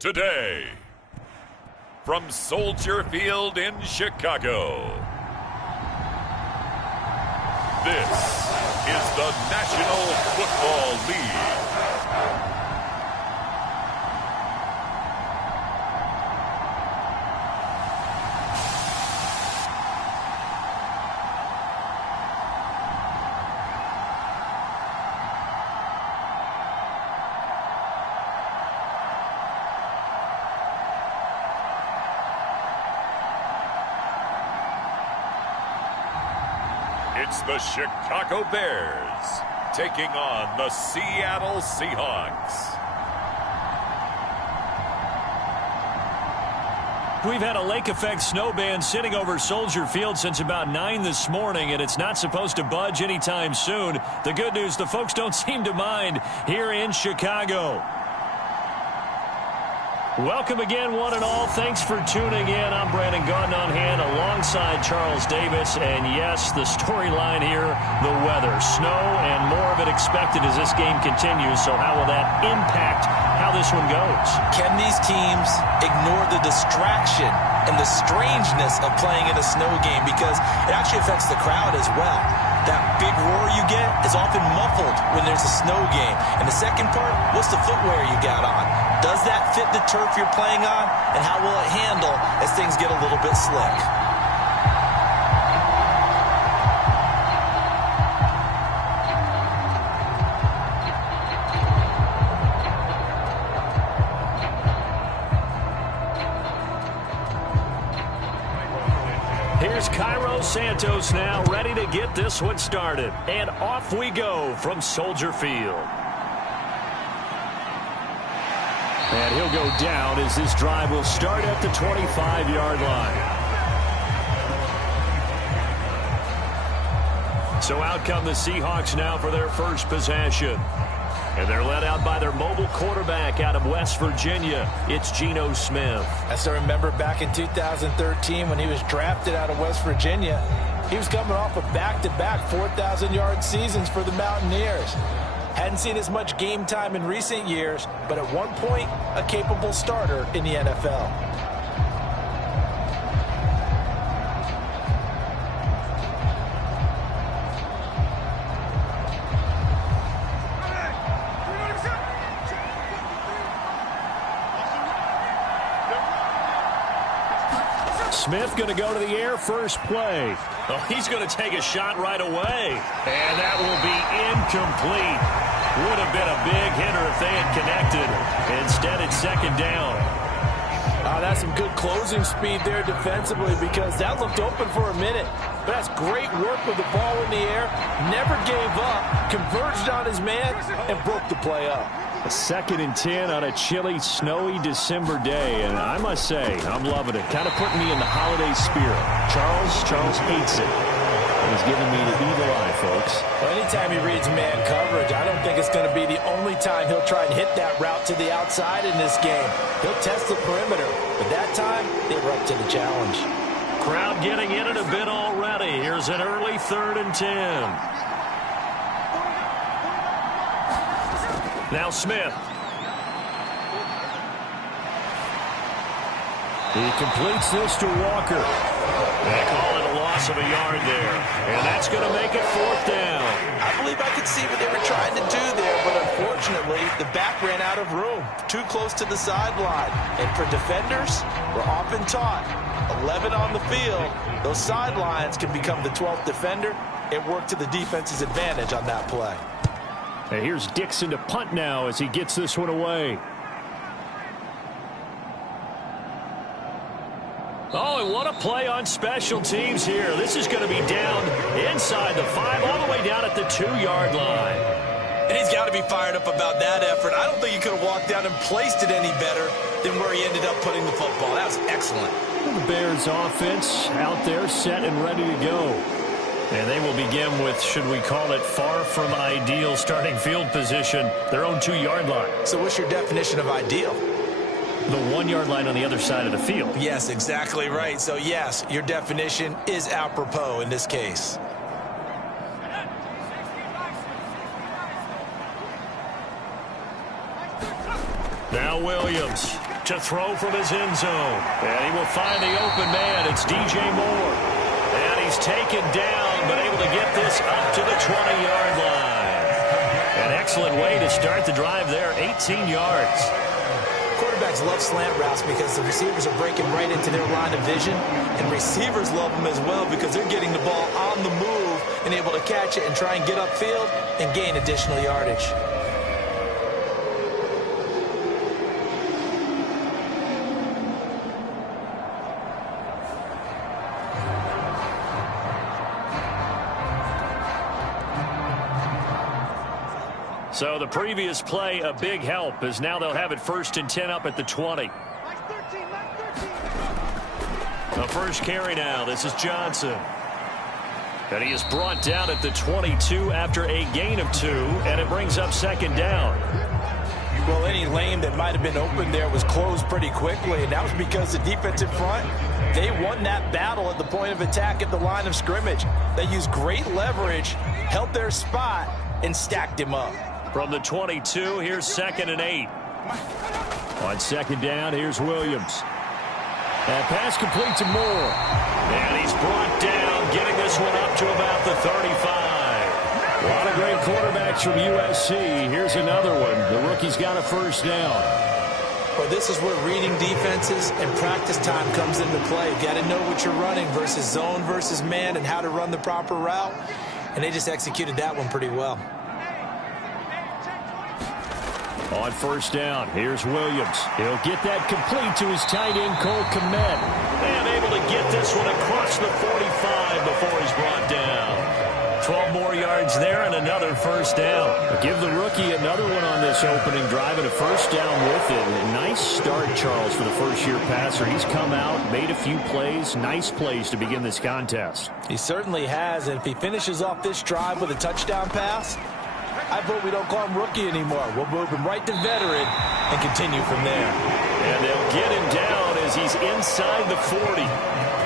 Today, from Soldier Field in Chicago, this is the National Football League. It's the Chicago Bears taking on the Seattle Seahawks. We've had a lake effect snow band sitting over Soldier Field since about 9 this morning, and it's not supposed to budge anytime soon. The good news, the folks don't seem to mind here in Chicago. Welcome again, one and all. Thanks for tuning in. I'm Brandon Gaudin on hand alongside Charles Davis. And yes, the storyline here, the weather. Snow and more of it expected as this game continues. So how will that impact how this one goes? Can these teams ignore the distraction and the strangeness of playing in a snow game? Because it actually affects the crowd as well. That big roar you get is often muffled when there's a snow game. And the second part, what's the footwear you got on? Does that fit the turf you're playing on? And how will it handle as things get a little bit slick? Here's Cairo Santos now, ready to get this one started. And off we go from Soldier Field. And he'll go down as this drive will start at the 25-yard line. So out come the Seahawks now for their first possession. And they're led out by their mobile quarterback out of West Virginia. It's Geno Smith. I still remember back in 2013 when he was drafted out of West Virginia. He was coming off of back-to-back 4,000-yard seasons for the Mountaineers. Hadn't seen as much game time in recent years, but at one point, a capable starter in the NFL. Smith going to go to the air first play. Oh, he's going to take a shot right away. And that will be incomplete. Would have been a big hitter if they had connected. Instead, it's second down. That's some good closing speed there defensively because that looked open for a minute. But that's great work with the ball in the air. Never gave up, converged on his man, and broke the play up. A 2nd and 10 on a chilly, snowy December day. And I must say, I'm loving it. Kind of putting me in the holiday spirit. Charles hates it. He's giving me the evil eye, folks. Well, anytime he reads man coverage, I don't think it's going to be the only time he'll try and hit that route to the outside in this game. He'll test the perimeter, but that time, they were up to the challenge. Crowd getting in it a bit already. Here's an early 3rd and 10. Now Smith. He completes this to Walker. They call it a loss of a yard there. And that's going to make it 4th down. I believe I could see what they were trying to do there, but unfortunately, the back ran out of room. Too close to the sideline. And for defenders, we're often taught, 11 on the field, those sidelines can become the 12th defender. It worked to the defense's advantage on that play. And here's Dixon to punt now as he gets this one away. Oh, and what a play on special teams here. This is going to be down inside the 5, all the way down at the 2-yard line. And he's got to be fired up about that effort. I don't think he could have walked down and placed it any better than where he ended up putting the football. That was excellent. The Bears offense out there set and ready to go. And they will begin with, should we call it, far from ideal starting field position, their own 2-yard line. So what's your definition of ideal? The 1-yard line on the other side of the field. Yes, exactly right. So, yes, your definition is apropos in this case. Now Williams. to throw from his end zone. And he will find the open man. It's DJ Moore. And he's taken down, but able to get this up to the 20-yard line. An excellent way to start the drive there, 18 yards. Quarterbacks love slant routes because the receivers are breaking right into their line of vision, and receivers love them as well because they're getting the ball on the move and able to catch it and try and get upfield and gain additional yardage. So the previous play, a big help, as now they'll have it 1st and 10 up at the 20. The first carry now. This is Johnson. And he is brought down at the 22 after a gain of 2, and it brings up 2nd down. Well, any lane that might have been open there was closed pretty quickly, and that was because the defensive front, they won that battle at the point of attack at the line of scrimmage. They used great leverage, held their spot, and stacked him up. From the 22, here's 2nd and 8. On 2nd down, here's Williams. That pass complete to Moore. And he's brought down, getting this one up to about the 35. A lot of great quarterbacks from USC. Here's another one. The rookie's got a 1st down. Well, this is where reading defenses and practice time comes into play. You've got to know what you're running versus zone versus man and how to run the proper route. And they just executed that one pretty well. On 1st down, here's Williams. He'll get that complete to his tight end, Cole Kmet. And able to get this one across the 45 before he's brought down. 12 more yards there and another 1st down. Give the rookie another one on this opening drive and a 1st down with it. Nice start, Charles, for the first-year passer. He's come out, made a few plays, nice plays to begin this contest. He certainly has, and if he finishes off this drive with a touchdown pass, I vote we don't call him rookie anymore. We'll move him right to veteran and continue from there. And they'll get him down as he's inside the 40.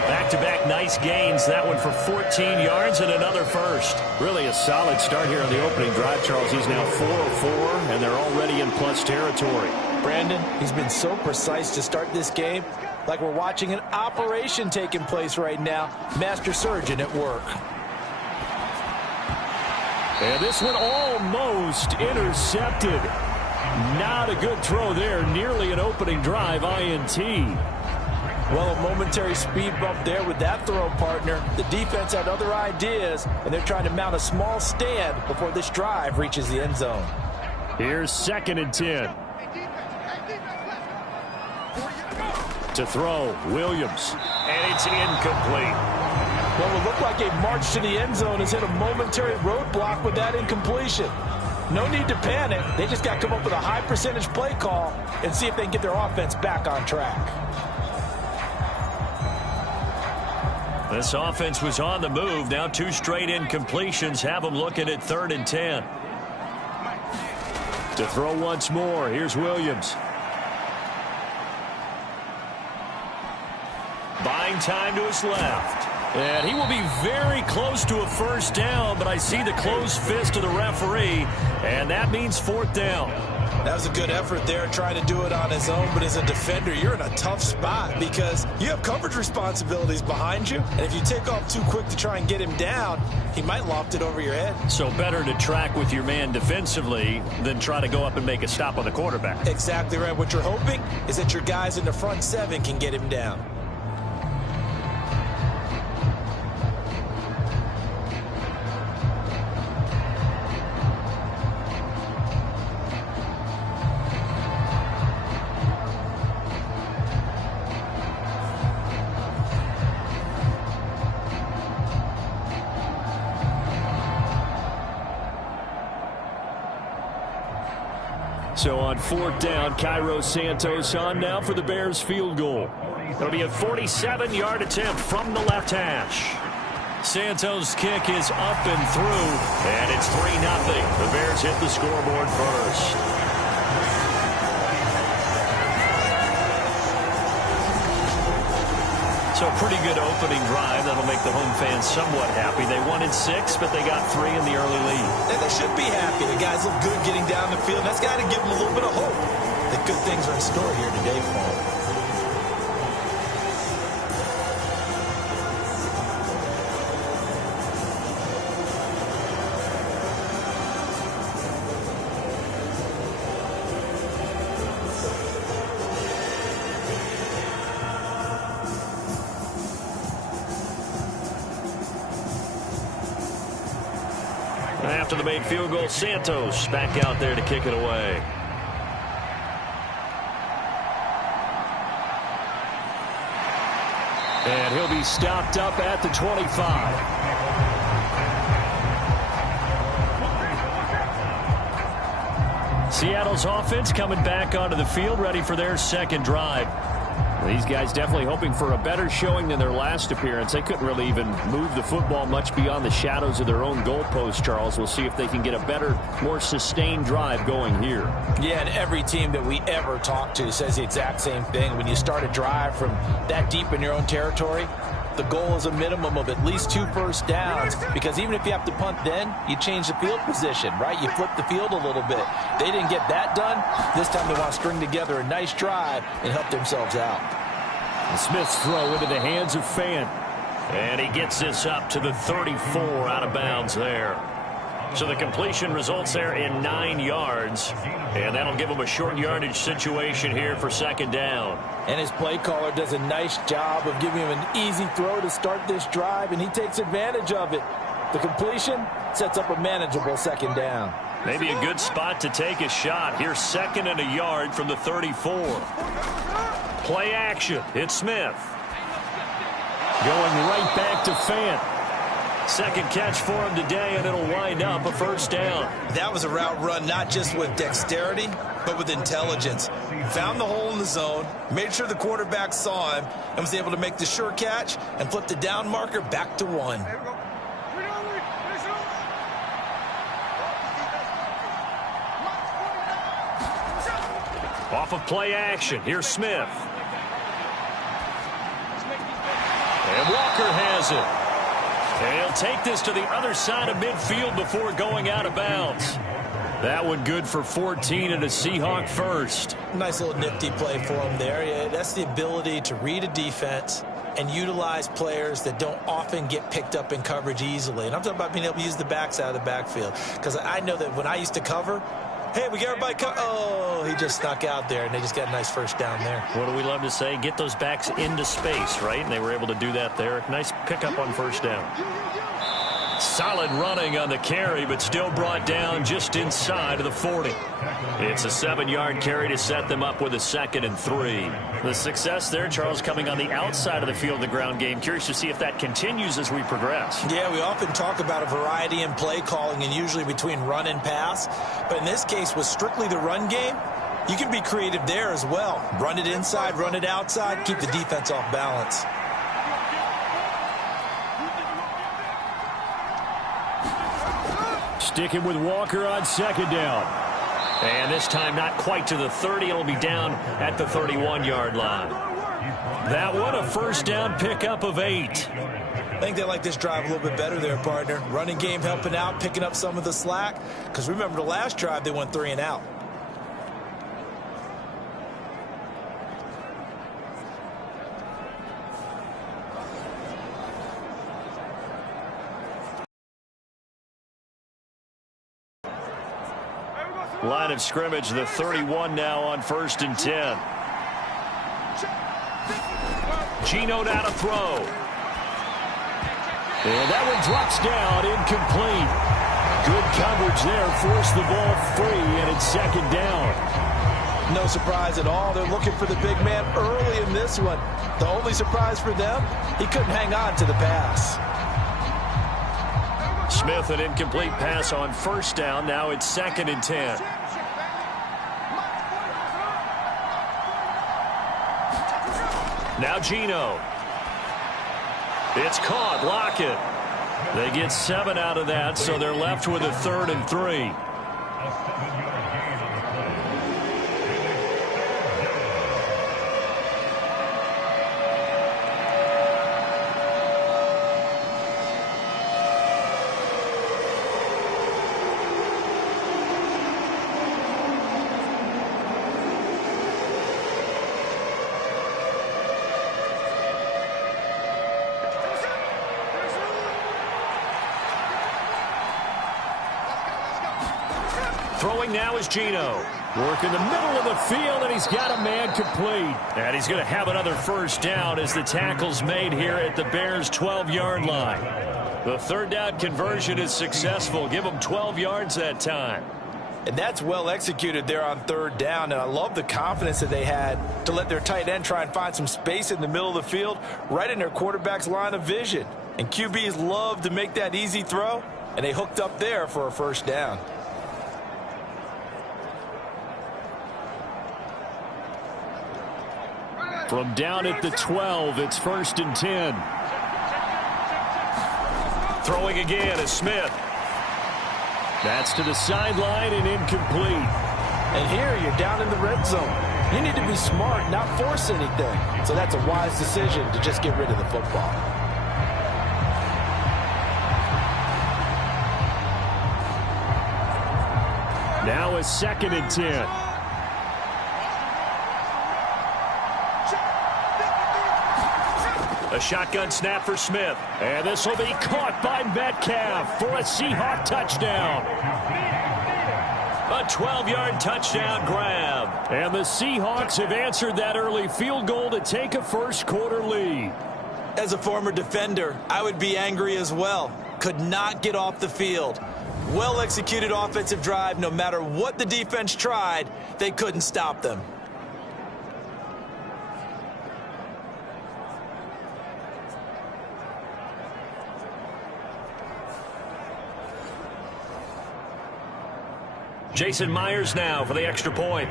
Back-to-back nice gains. That one for 14 yards and another 1st. Really a solid start here on the opening drive, Charles. He's now 4 of 4, and they're already in plus territory. Brandon, he's been so precise to start this game, like we're watching an operation taking place right now. Master surgeon at work. And this one almost intercepted. Not a good throw there. Nearly an opening drive INT. Well, a momentary speed bump there with that throw, partner. The defense had other ideas, and they're trying to mount a small stand before this drive reaches the end zone. Here's 2nd and 10. To throw, Williams. And it's incomplete. Well, it looked like a march to the end zone has hit a momentary roadblock with that incompletion. No need to panic. They just got to come up with a high percentage play call and see if they can get their offense back on track. This offense was on the move. Now 2 straight incompletions have them looking at 3rd and 10. To throw once more, here's Williams. Buying time to his left. And he will be very close to a 1st down, but I see the closed fist of the referee, and that means 4th down. That was a good effort there, trying to do it on his own, but as a defender, you're in a tough spot because you have coverage responsibilities behind you, and if you take off too quick to try and get him down, he might loft it over your head. So better to track with your man defensively than try to go up and make a stop on the quarterback. Exactly right. What you're hoping is that your guys in the front 7 can get him down. So on 4th down, Cairo Santos on now for the Bears field goal. It'll be a 47-yard attempt from the left hash. Santos' kick is up and through, and it's 3-0. The Bears hit the scoreboard first. So a pretty good opening drive. That'll make the home fans somewhat happy. They wanted 6, but they got 3 in the early lead. And they should be happy. The guys look good getting down the field. That's got to give them a little bit of hope. that good things are in store here today for him. After the made field goal, Santos back out there to kick it away. And he'll be stopped up at the 25. Seattle's offense coming back onto the field, ready for their second drive. These guys definitely hoping for a better showing than their last appearance. They couldn't really even move the football much beyond the shadows of their own goalpost, Charles. We'll see if they can get a better, more sustained drive going here. Yeah, and every team that we ever talk to says the exact same thing. When you start a drive from that deep in your own territory, the goal is a minimum of at least 2 first downs, because even if you have to punt then, you change the field position, right? You flip the field a little bit. They didn't get that done. This time they want to string together a nice drive and help themselves out. And Smith's throw into the hands of Fant. And he gets this up to the 34 out of bounds there. So the completion results there in 9 yards. And that'll give him a short yardage situation here for second down. And his play caller does a nice job of giving him an easy throw to start this drive, and he takes advantage of it. The completion sets up a manageable second down. Maybe a good spot to take a shot. Here's 2nd and a yard from the 34. Play action. It's Smith. Going right back to Fant. Second catch for him today, and it'll wind up a first down. That was a route run not just with dexterity, but with intelligence. Found the hole in the zone, made sure the quarterback saw him, and was able to make the sure catch and flip the down marker back to 1. Off of play action, here's Smith. And Walker has it. And he'll take this to the other side of midfield before going out of bounds. That one good for 14 and a Seahawk first. Nice little nifty play for him there. Yeah, that's the ability to read a defense and utilize players that don't often get picked up in coverage easily. And I'm talking about being able to use the backs out of the backfield. Because I know that when I used to cover, hey, we got everybody covered. Oh, he just snuck out there, and they just got a nice first down there. What do we love to say? Get those backs into space, right? And they were able to do that there. Nice pickup on first down. Solid running on the carry, but still brought down just inside of the 40. It's a 7-yard carry to set them up with a 2nd and 3. The success there, Charles, coming on the outside of the field in the ground game. Curious to see if that continues as we progress. Yeah, we often talk about a variety in play calling and usually between run and pass. But in this case, with strictly the run game, you can be creative there as well. Run it inside, run it outside, keep the defense off balance. Sticking with Walker on second down. And this time not quite to the 30. It'll be down at the 31-yard line. That one, a first down pickup of 8. I think they like this drive a little bit better there, partner. Running game helping out, picking up some of the slack. Because remember the last drive, they went 3 and out. Line of scrimmage, the 31 now on 1st and 10. Geno now to throw. And that one drops down, incomplete. Good coverage there, forced the ball free, and it's 2nd down. No surprise at all. They're looking for the big man early in this one. The only surprise for them, he couldn't hang on to the pass. Smith, an incomplete pass on first down. Now it's 2nd and 10. Now Geno. It's caught. Lockett. They get 7 out of that, so they're left with a 3rd and 3. Throwing now is Gino. Work in the middle of the field, and he's got a man complete. And he's going to have another first down as the tackle's made here at the Bears' 12-yard line. The third down conversion is successful. Give them 12 yards that time. And that's well executed there on third down. And I love the confidence that they had to let their tight end try and find some space in the middle of the field, right in their quarterback's line of vision. And QBs love to make that easy throw, and they hooked up there for a first down. From down at the 12, it's 1st and 10. Throwing again is Smith. That's to the sideline and incomplete. And here you're down in the red zone. You need to be smart, not force anything. So that's a wise decision to just get rid of the football. Now it's 2nd and 10. A shotgun snap for Smith. And this will be caught by Metcalf for a Seahawk touchdown. A 12-yard touchdown grab. And the Seahawks have answered that early field goal to take a first-quarter lead. As a former defender, I would be angry as well. Could not get off the field. Well-executed offensive drive. No matter what the defense tried, they couldn't stop them. Jason Myers now for the extra point.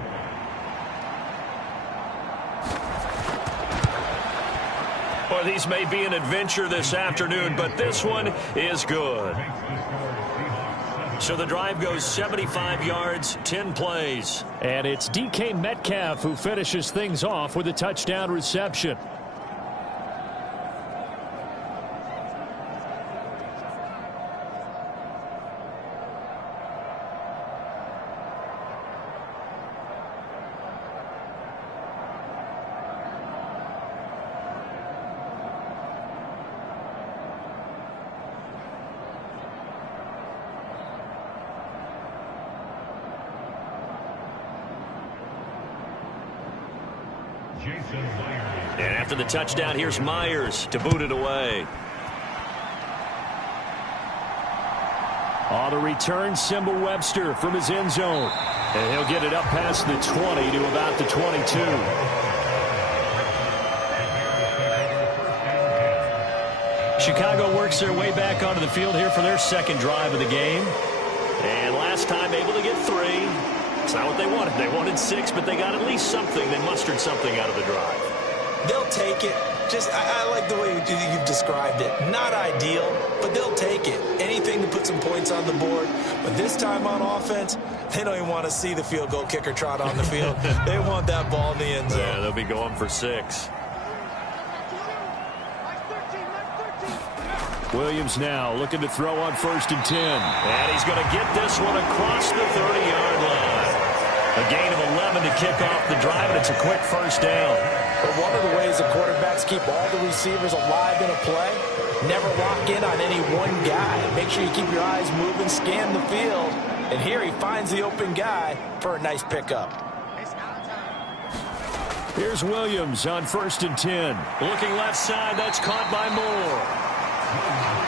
Well, these may be an adventure this afternoon, but this one is good. So the drive goes 75 yards, 10 plays. And it's DK Metcalf who finishes things off with a touchdown reception. And after the touchdown, here's Myers to boot it away. On the return, Simba Webster from his end zone. And he'll get it up past the 20 to about the 22. Chicago works their way back onto the field here for their second drive of the game. And last time able to get 3. It's not what they wanted. They wanted 6, but they got at least something. They mustered something out of the drive. They'll take it. I like the way you've described it. Not ideal, but they'll take it. Anything to put some points on the board. But this time on offense, they don't even want to see the field goal kicker trot on the field. They want that ball in the end zone. Yeah, they'll be going for 6. Williams now looking to throw on 1st and 10. And he's going to get this one across the 30-yard line. A gain of 11 to kick off the drive, and it's a quick first down. But one of the ways the quarterbacks keep all the receivers alive in a play, never lock in on any one guy. Make sure you keep your eyes moving, scan the field. And here he finds the open guy for a nice pickup. Here's Williams on 1st and 10. Looking left side, that's caught by Moore.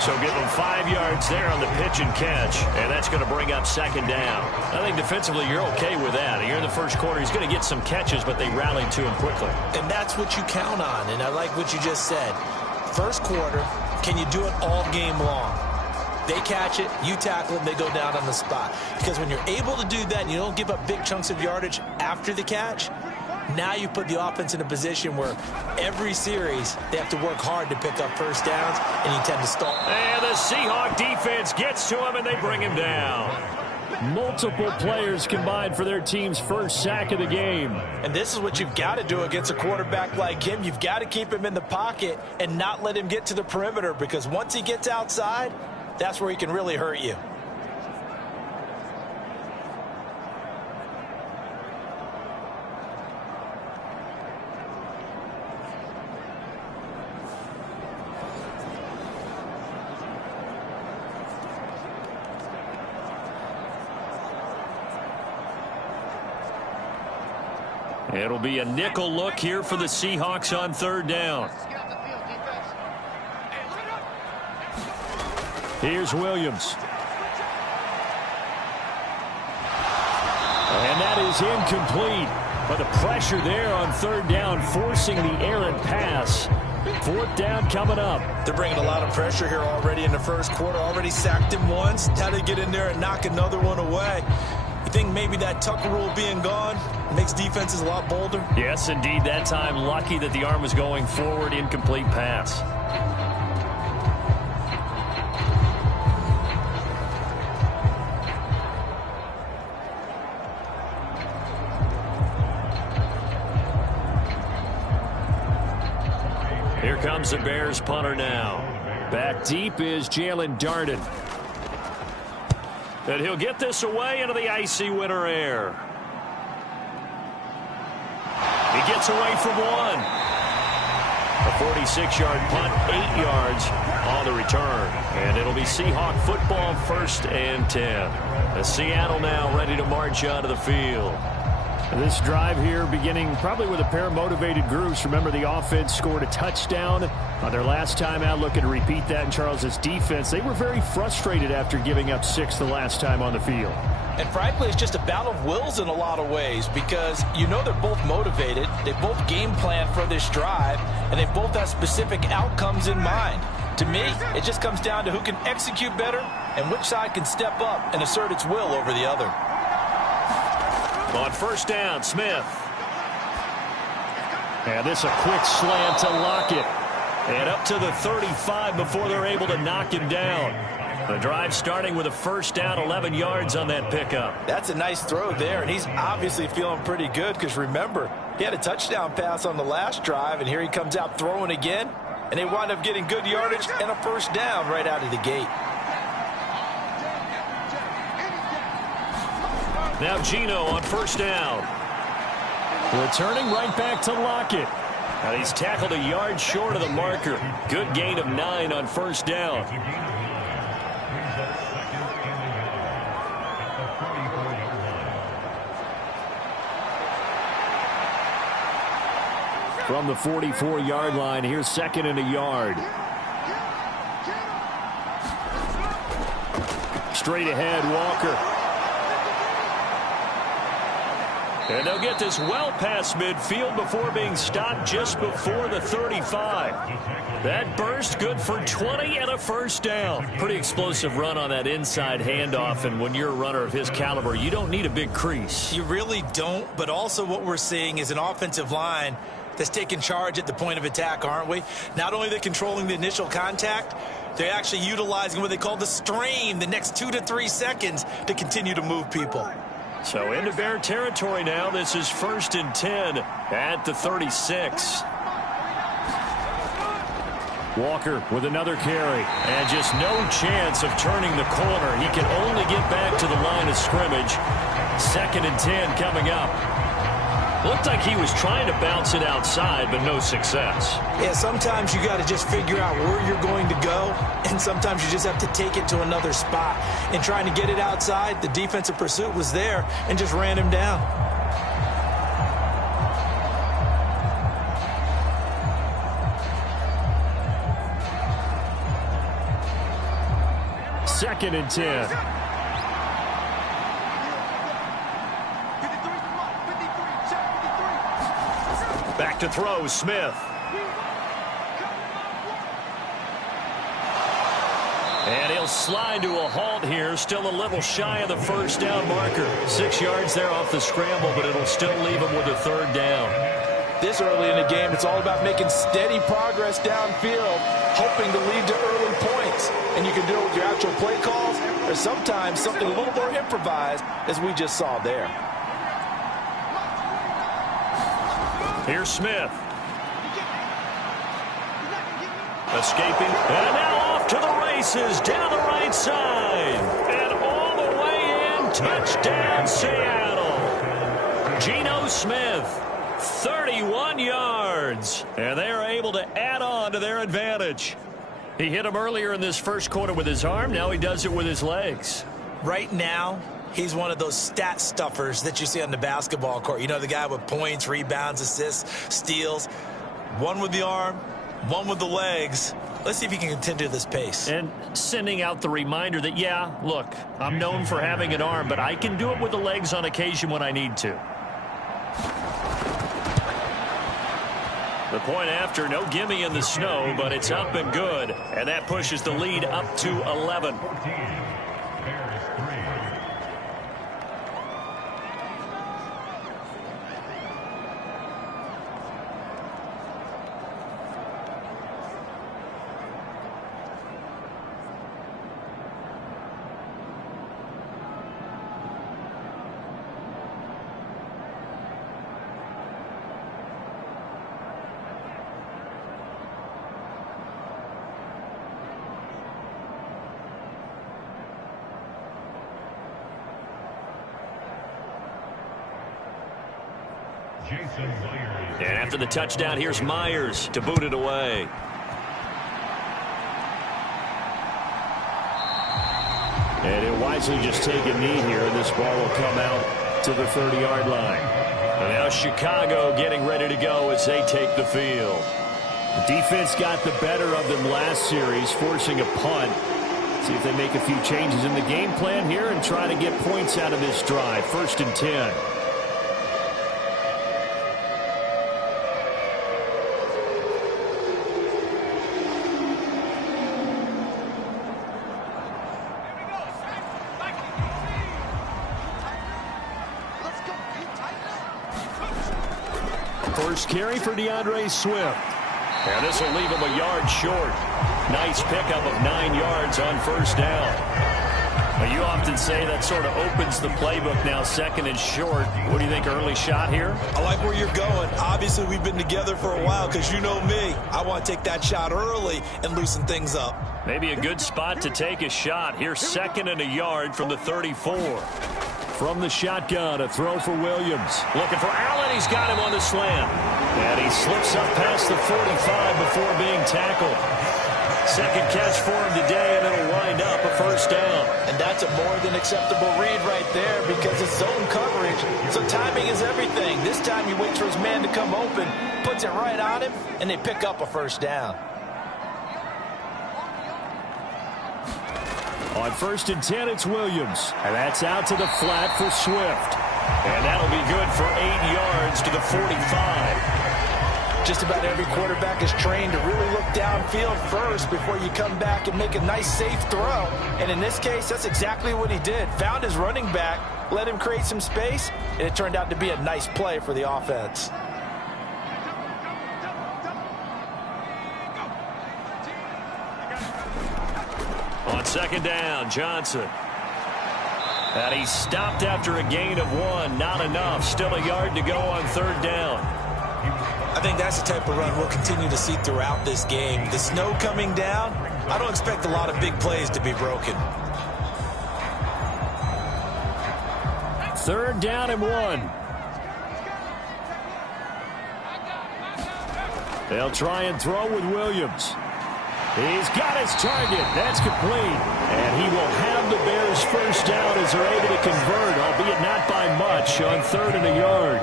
So give them 5 yards there on the pitch and catch, and that's going to bring up 2nd down. I think defensively you're okay with that. You're in the first quarter. He's going to get some catches, but they rallied to him quickly. And that's what you count on, and I like what you just said. First quarter, can you do it all game long? They catch it, you tackle them, they go down on the spot. Because when you're able to do that and you don't give up big chunks of yardage after the catch, now you put the offense in a position where every series they have to work hard to pick up first downs, and you tend to stall. And the Seahawk defense gets to him, and they bring him down. Multiple players combined for their team's first sack of the game. And this is what you've got to do against a quarterback like him. You've got to keep him in the pocket and not let him get to the perimeter, because once he gets outside, that's where he can really hurt you. It'll be a nickel look here for the Seahawks on third down. Here's Williams. And that is incomplete. But the pressure there on third down, forcing the errant pass. Fourth down coming up. They're bringing a lot of pressure here already in the first quarter. Already sacked him once. Now they get in there and knock another one away. You think maybe that Tucker rule being gone makes defenses a lot bolder? Yes, indeed. That time, lucky that the arm was going forward. Incomplete pass. Here comes the Bears punter now. Back deep is Jalen Darden. And he'll get this away into the icy winter air. He gets away from one. A 46-yard punt, 8 yards on the return. And it'll be Seahawk football, 1st and 10. As Seattle now ready to march onto the field. This drive here beginning probably with a pair of motivated groups. Remember, the offense scored a touchdown on their last time out. Looking to repeat that in Charles' defense. They were very frustrated after giving up 6 the last time on the field. And frankly, it's just a battle of wills in a lot of ways because you know they're both motivated. They both game plan for this drive, and they both have specific outcomes in mind. To me, it just comes down to who can execute better and which side can step up and assert its will over the other. On first down, Smith. And this a quick slant to Lockett. And up to the 35 before they're able to knock him down. The drive starting with a first down, 11 yards on that pickup. That's a nice throw there, and he's obviously feeling pretty good because remember, he had a touchdown pass on the last drive, and here he comes out throwing again, and they wind up getting good yardage and a first down right out of the gate. Now Gino on first down. Returning right back to Lockett. And he's tackled a yard short of the marker. Good gain of 9 on first down. From the 44-yard line, here's 2nd and a yard. Straight ahead, Walker. And they'll get this well past midfield before being stopped just before the 35. That burst good for 20 and a first down. Pretty explosive run on that inside handoff, and when you're a runner of his caliber, you don't need a big crease. You really don't, but also what we're seeing is an offensive line that's taking charge at the point of attack, aren't we? Not only are they controlling the initial contact, they're actually utilizing what they call the strain, the next 2 to 3 seconds to continue to move people. So into Bear territory now. This is 1st and 10 at the 36. Walker with another carry. And just no chance of turning the corner. He can only get back to the line of scrimmage. 2nd and 10 coming up. Looked like he was trying to bounce it outside, but no success. Yeah, sometimes you got to just figure out where you're going to go, and sometimes you just have to take it to another spot. And trying to get it outside, the defensive pursuit was there and just ran him down. Second and 10. Back to throw, Smith. And he'll slide to a halt here. Still a little shy of the first down marker. 6 yards there off the scramble, but it'll still leave him with a third down. This early in the game, it's all about making steady progress downfield, hoping to lead to early points. And you can do it with your actual play calls, or sometimes something a little more improvised, as we just saw there. Here's Smith. Escaping. And now off to the races down the right side. And all the way in. Touchdown, Seattle. Geno Smith, 31 yards. And they are able to add on to their advantage. He hit him earlier in this first quarter with his arm. Now he does it with his legs. Right now, he's one of those stat stuffers that you see on the basketball court. You know, the guy with points, rebounds, assists, steals. One with the arm, one with the legs. Let's see if he can continue this pace. And sending out the reminder that, yeah, look, I'm known for having an arm, but I can do it with the legs on occasion when I need to. The point after, no gimme in the snow, but it's up and good. And that pushes the lead up to 11. And after the touchdown, here's Myers to boot it away. And he'll wisely just take a knee here, and this ball will come out to the 30-yard line. And now Chicago getting ready to go as they take the field. The defense got the better of them last series, forcing a punt. See if they make a few changes in the game plan here and try to get points out of this drive. 1st and 10. First carry for DeAndre Swift. And this will leave him a yard short. Nice pickup of 9 yards on first down. Well, you often say that sort of opens the playbook now, 2nd and short. What do you think, early shot here? I like where you're going. Obviously, we've been together for a while because you know me. I want to take that shot early and loosen things up. Maybe a good spot to take a shot. Here's 2nd and a yard from the 34. From the shotgun, a throw for Williams. Looking for Allen. He's got him on the slant. And he slips up past the 45 before being tackled. Second catch for him today, and it'll wind up a first down. And that's a more than acceptable read right there because it's zone coverage, so timing is everything. This time he waits for his man to come open, puts it right on him, and they pick up a first down. On 1st and 10, it's Williams. And that's out to the flat for Swift. And that'll be good for 8 yards to the 45. Just about every quarterback is trained to really look downfield first before you come back and make a nice, safe throw. And in this case, that's exactly what he did. Found his running back, let him create some space, and it turned out to be a nice play for the offense. On 2nd down, Johnson. And he stopped after a gain of 1. Not enough. Still a yard to go on 3rd down. I think that's the type of run we'll continue to see throughout this game. The snow coming down, I don't expect a lot of big plays to be broken. 3rd down and 1. They'll try and throw with Williams. He's got his target. That's complete. And he will have the Bears first down as they're able to convert, albeit not by much, on 3rd and a yard.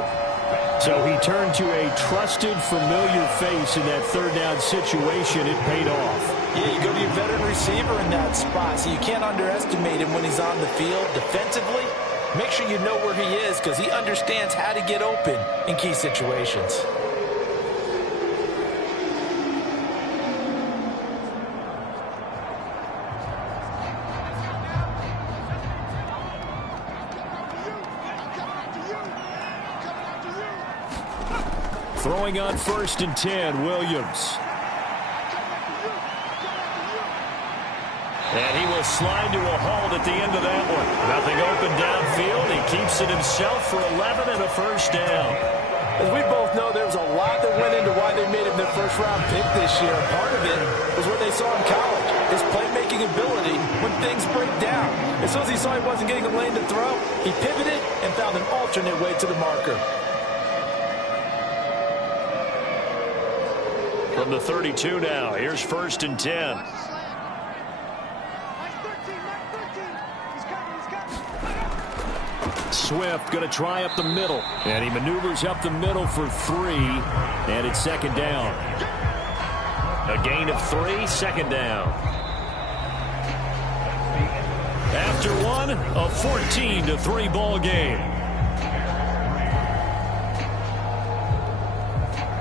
So he turned to a trusted, familiar face in that 3rd down situation. It paid off. Yeah, you go to your veteran receiver in that spot, so you can't underestimate him when he's on the field. Defensively, make sure you know where he is because he understands how to get open in key situations. Throwing on 1st and 10, Williams. And he will slide to a halt at the end of that one. Nothing open downfield. He keeps it himself for 11 and a first down. As we both know, there was a lot that went into why they made him their first-round pick this year. Part of it was what they saw in college, his playmaking ability when things break down. As soon as he saw he wasn't getting a lane to throw, he pivoted and found an alternate way to the marker. From the 32 now, here's 1st and 10. Swift going to try up the middle. And he maneuvers up the middle for 3. And it's second down. A gain of 3, second down. After one, a 14-3 ball game.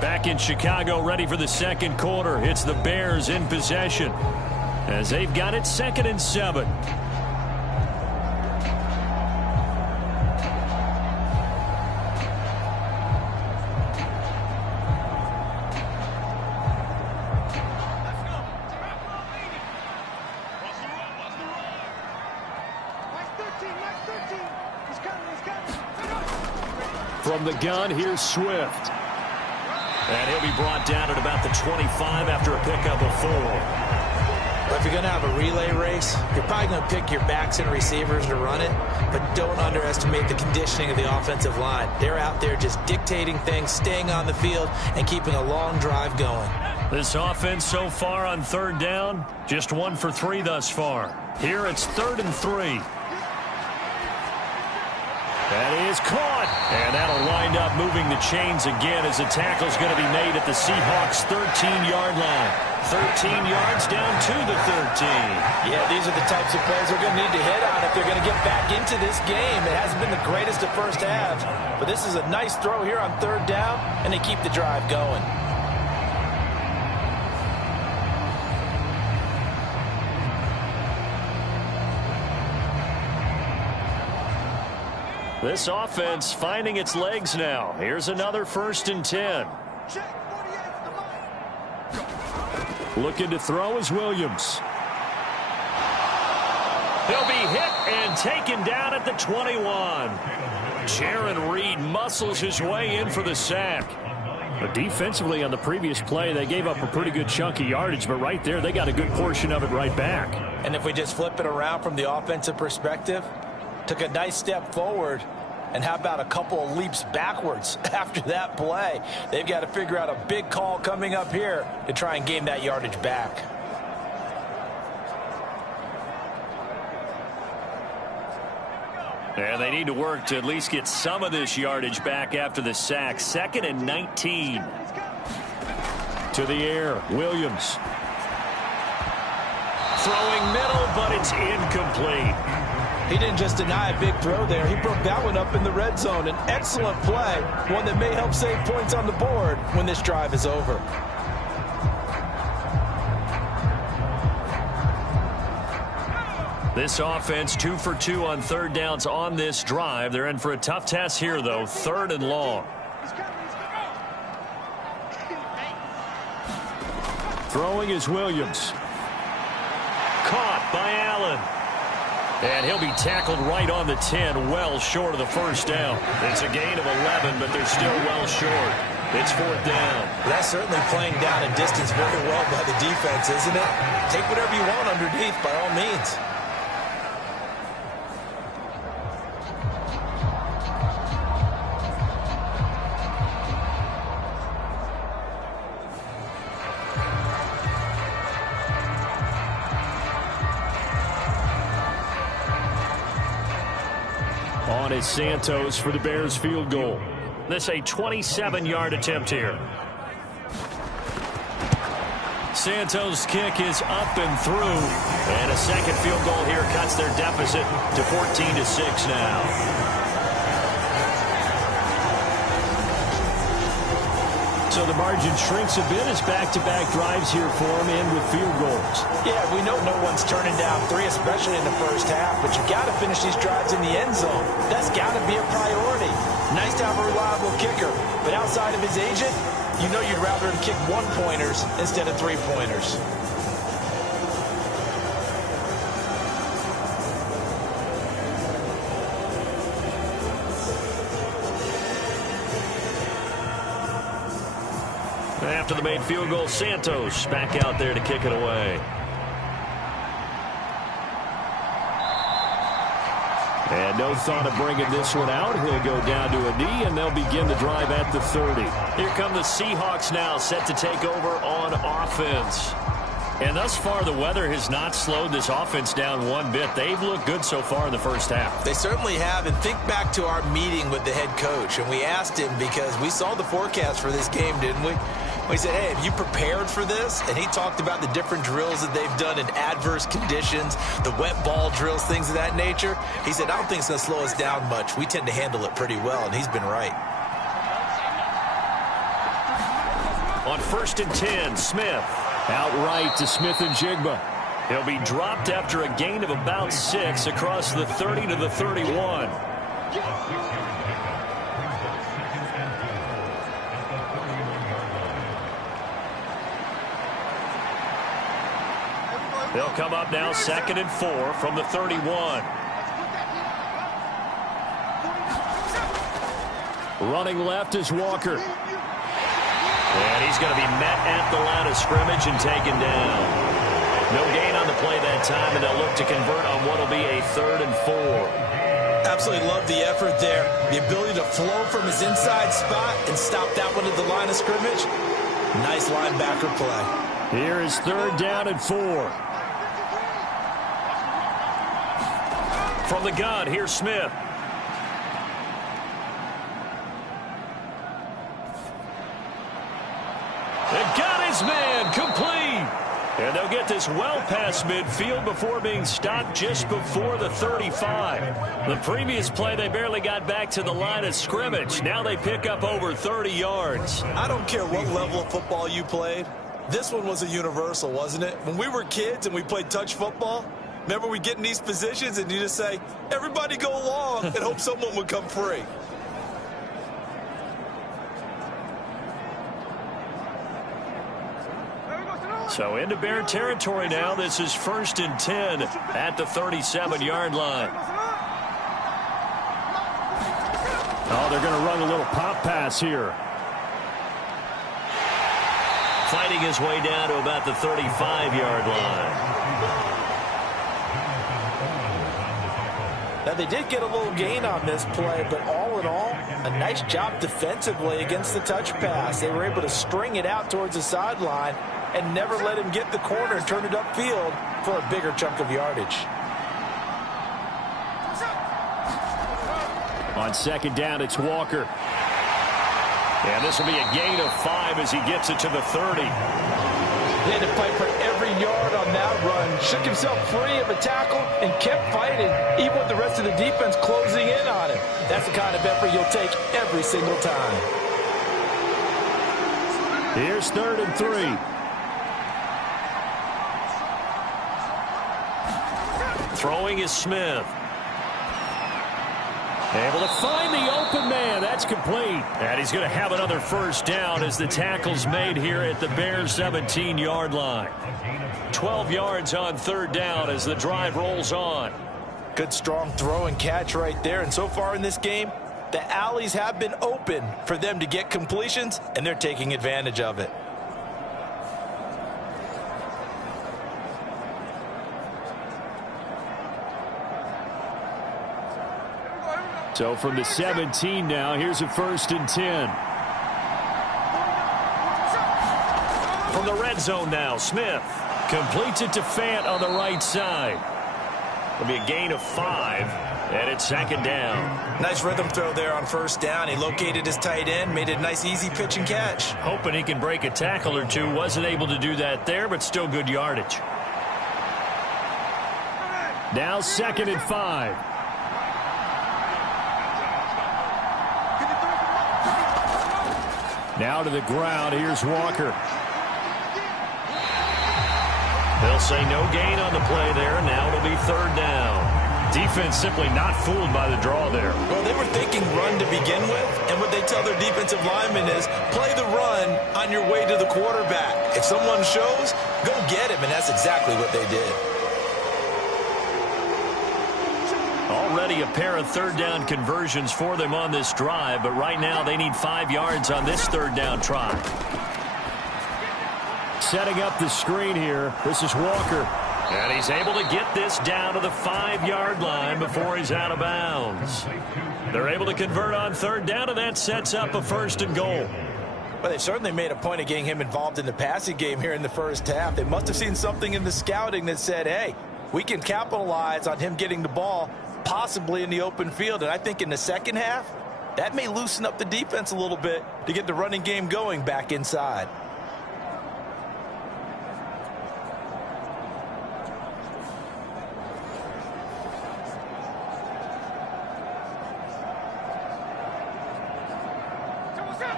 Back in Chicago, ready for the second quarter. It's the Bears in possession as they've got it 2nd and 7. From the gun, here's Swift. And he'll be brought down at about the 25 after a pickup of 4. But if you're going to have a relay race, you're probably going to pick your backs and receivers to run it, but don't underestimate the conditioning of the offensive line. They're out there just dictating things, staying on the field, and keeping a long drive going. This offense so far on 3rd down, just 1 for 3 thus far. Here it's 3rd and 3. That is caught. And that'll wind up moving the chains again as the tackle's going to be made at the Seahawks' 13-yard line. 13 yards down to the 13. Yeah, these are the types of plays they're going to need to hit on if they're going to get back into this game. It hasn't been the greatest of first halves, but this is a nice throw here on 3rd down, and they keep the drive going. This offense finding its legs now. Here's another 1st and 10. Looking to throw is Williams. He'll be hit and taken down at the 21. Jaron Reed muscles his way in for the sack. But defensively on the previous play, they gave up a pretty good chunk of yardage, but right there, they got a good portion of it right back. And if we just flip it around from the offensive perspective, took a nice step forward, and how about a couple of leaps backwards after that play? They've got to figure out a big call coming up here to try and gain that yardage back. And they need to work to at least get some of this yardage back after the sack. 2nd and 19. To the air, Williams. Throwing middle, but it's incomplete. He didn't just deny a big throw there. He broke that one up in the red zone. An excellent play, one that may help save points on the board when this drive is over. This offense 2 for 2 on 3rd downs on this drive. They're in for a tough test here, though. 3rd and long. Throwing is Williams. Caught by Allen. And he'll be tackled right on the 10, well short of the 1st down. It's a gain of 11, but they're still well short. It's 4th down. That's certainly playing down a distance very well by the defense, isn't it? Take whatever you want underneath, by all means. On is Santos for the Bears field goal. This a 27-yard attempt here. Santos' kick is up and through. And a second field goal here cuts their deficit to 14-6 now. So the margin shrinks a bit as back-to-back drives here for him and with field goals. Yeah, we know no one's turning down 3, especially in the first half, but you got to finish these drives in the end zone. That's got to be a priority. Nice to have a reliable kicker, but outside of his agent, you know you'd rather him kick 1-pointers instead of 3-pointers. After the made field goal, Santos back out there to kick it away. And no thought of bringing this one out. He'll go down to a knee, and they'll begin the drive at the 30. Here come the Seahawks now, set to take over on offense. And thus far, the weather has not slowed this offense down one bit. They've looked good so far in the first half. They certainly have. And think back to our meeting with the head coach. And we asked him, because we saw the forecast for this game, didn't we? We said, hey, have you prepared for this? And he talked about the different drills that they've done in adverse conditions, the wet ball drills, things of that nature. He said, I don't think it's going to slow us down much. We tend to handle it pretty well, and he's been right. On 1st and 10, Smith. Outright to Smith and Jigba. He'll be dropped after a gain of about 6 across the 30 to the 31. They'll come up now 2nd and 4 from the 31. Running left is Walker. And he's going to be met at the line of scrimmage and taken down. No gain on the play that time, and they'll look to convert on what will be a 3rd and 4. Absolutely love the effort there. The ability to flow from his inside spot and stop that one at the line of scrimmage. Nice linebacker play. Here is 3rd down and 4. From the gun, here's Smith. And got his man complete. And they'll get this well past midfield before being stopped just before the 35. The previous play, they barely got back to the line of scrimmage. Now they pick up over 30 yards. I don't care what level of football you played. This one was a universal, wasn't it? When we were kids and we played touch football, remember we get in these positions and you just say, everybody go along and hope someone would come free. So into Bear territory now. This is 1st and 10 at the 37-yard line. Oh, they're going to run a little pop pass here. Fighting his way down to about the 35-yard line. Now, they did get a little gain on this play, but all in all, a nice job defensively against the touch pass. They were able to string it out towards the sideline and never let him get the corner and turn it upfield for a bigger chunk of yardage. On 2nd down, it's Walker. And this will be a gain of 5 as he gets it to the 30. He had to fight for every yard on that run. Shook himself free of a tackle and kept fighting, even with the rest of the defense closing in on him. That's the kind of effort you'll take every single time. Here's 3rd and 3. Throwing is Smith. Able to find the open man. That's complete. And he's going to have another 1st down as the tackle's made here at the Bears' 17-yard line. 12 yards on 3rd down as the drive rolls on. Good strong throw and catch right there. And so far in this game, the alleys have been open for them to get completions, and they're taking advantage of it. So from the 17 now, here's a 1st and 10. From the red zone now, Smith completes it to Fant on the right side. It'll be a gain of 5, and it's 2nd down. Nice rhythm throw there on 1st down. He located his tight end, made it a nice easy pitch and catch. Hoping he can break a tackle or two. Wasn't able to do that there, but still good yardage. Now 2nd and 5. Now to the ground. Here's Walker. They'll say no gain on the play there. Now it'll be 3rd down. Defense simply not fooled by the draw there. Well, they were thinking run to begin with, and what they tell their defensive linemen is play the run on your way to the quarterback. If someone shows, go get him, and that's exactly what they did. Already a pair of 3rd down conversions for them on this drive, but right now they need 5 yards on this 3rd down try. Setting up the screen here. This is Walker. And he's able to get this down to the 5-yard line before he's out of bounds. They're able to convert on 3rd down, and that sets up a 1st and goal. Well, they've certainly made a point of getting him involved in the passing game here in the first half. They must have seen something in the scouting that said, hey, we can capitalize on him getting the ball possibly in the open field. And I think in the second half, that may loosen up the defense a little bit to get the running game going back inside.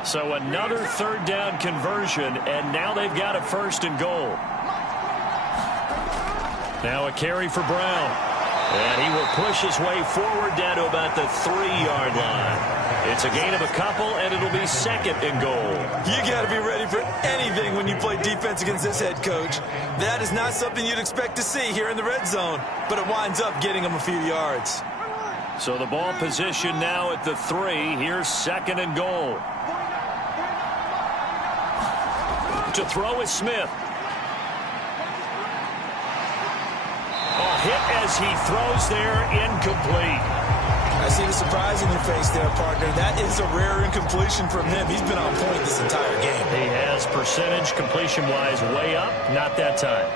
So another third down conversion, and now they've got a 1st and goal. Now a carry for Brown. And he will push his way forward down to about the 3-yard line. It's a gain of a couple, and it'll be 2nd and goal. You got to be ready for anything when you play defense against this head coach. That is not something you'd expect to see here in the red zone, but it winds up getting him a few yards. So the ball position now at the 3. Here's 2nd and goal. To throw is Smith. A hit as he throws there, incomplete. I see the surprise in your face there, partner. That is a rare incompletion from him. He's been on point this entire game. He has percentage completion-wise way up, not that time.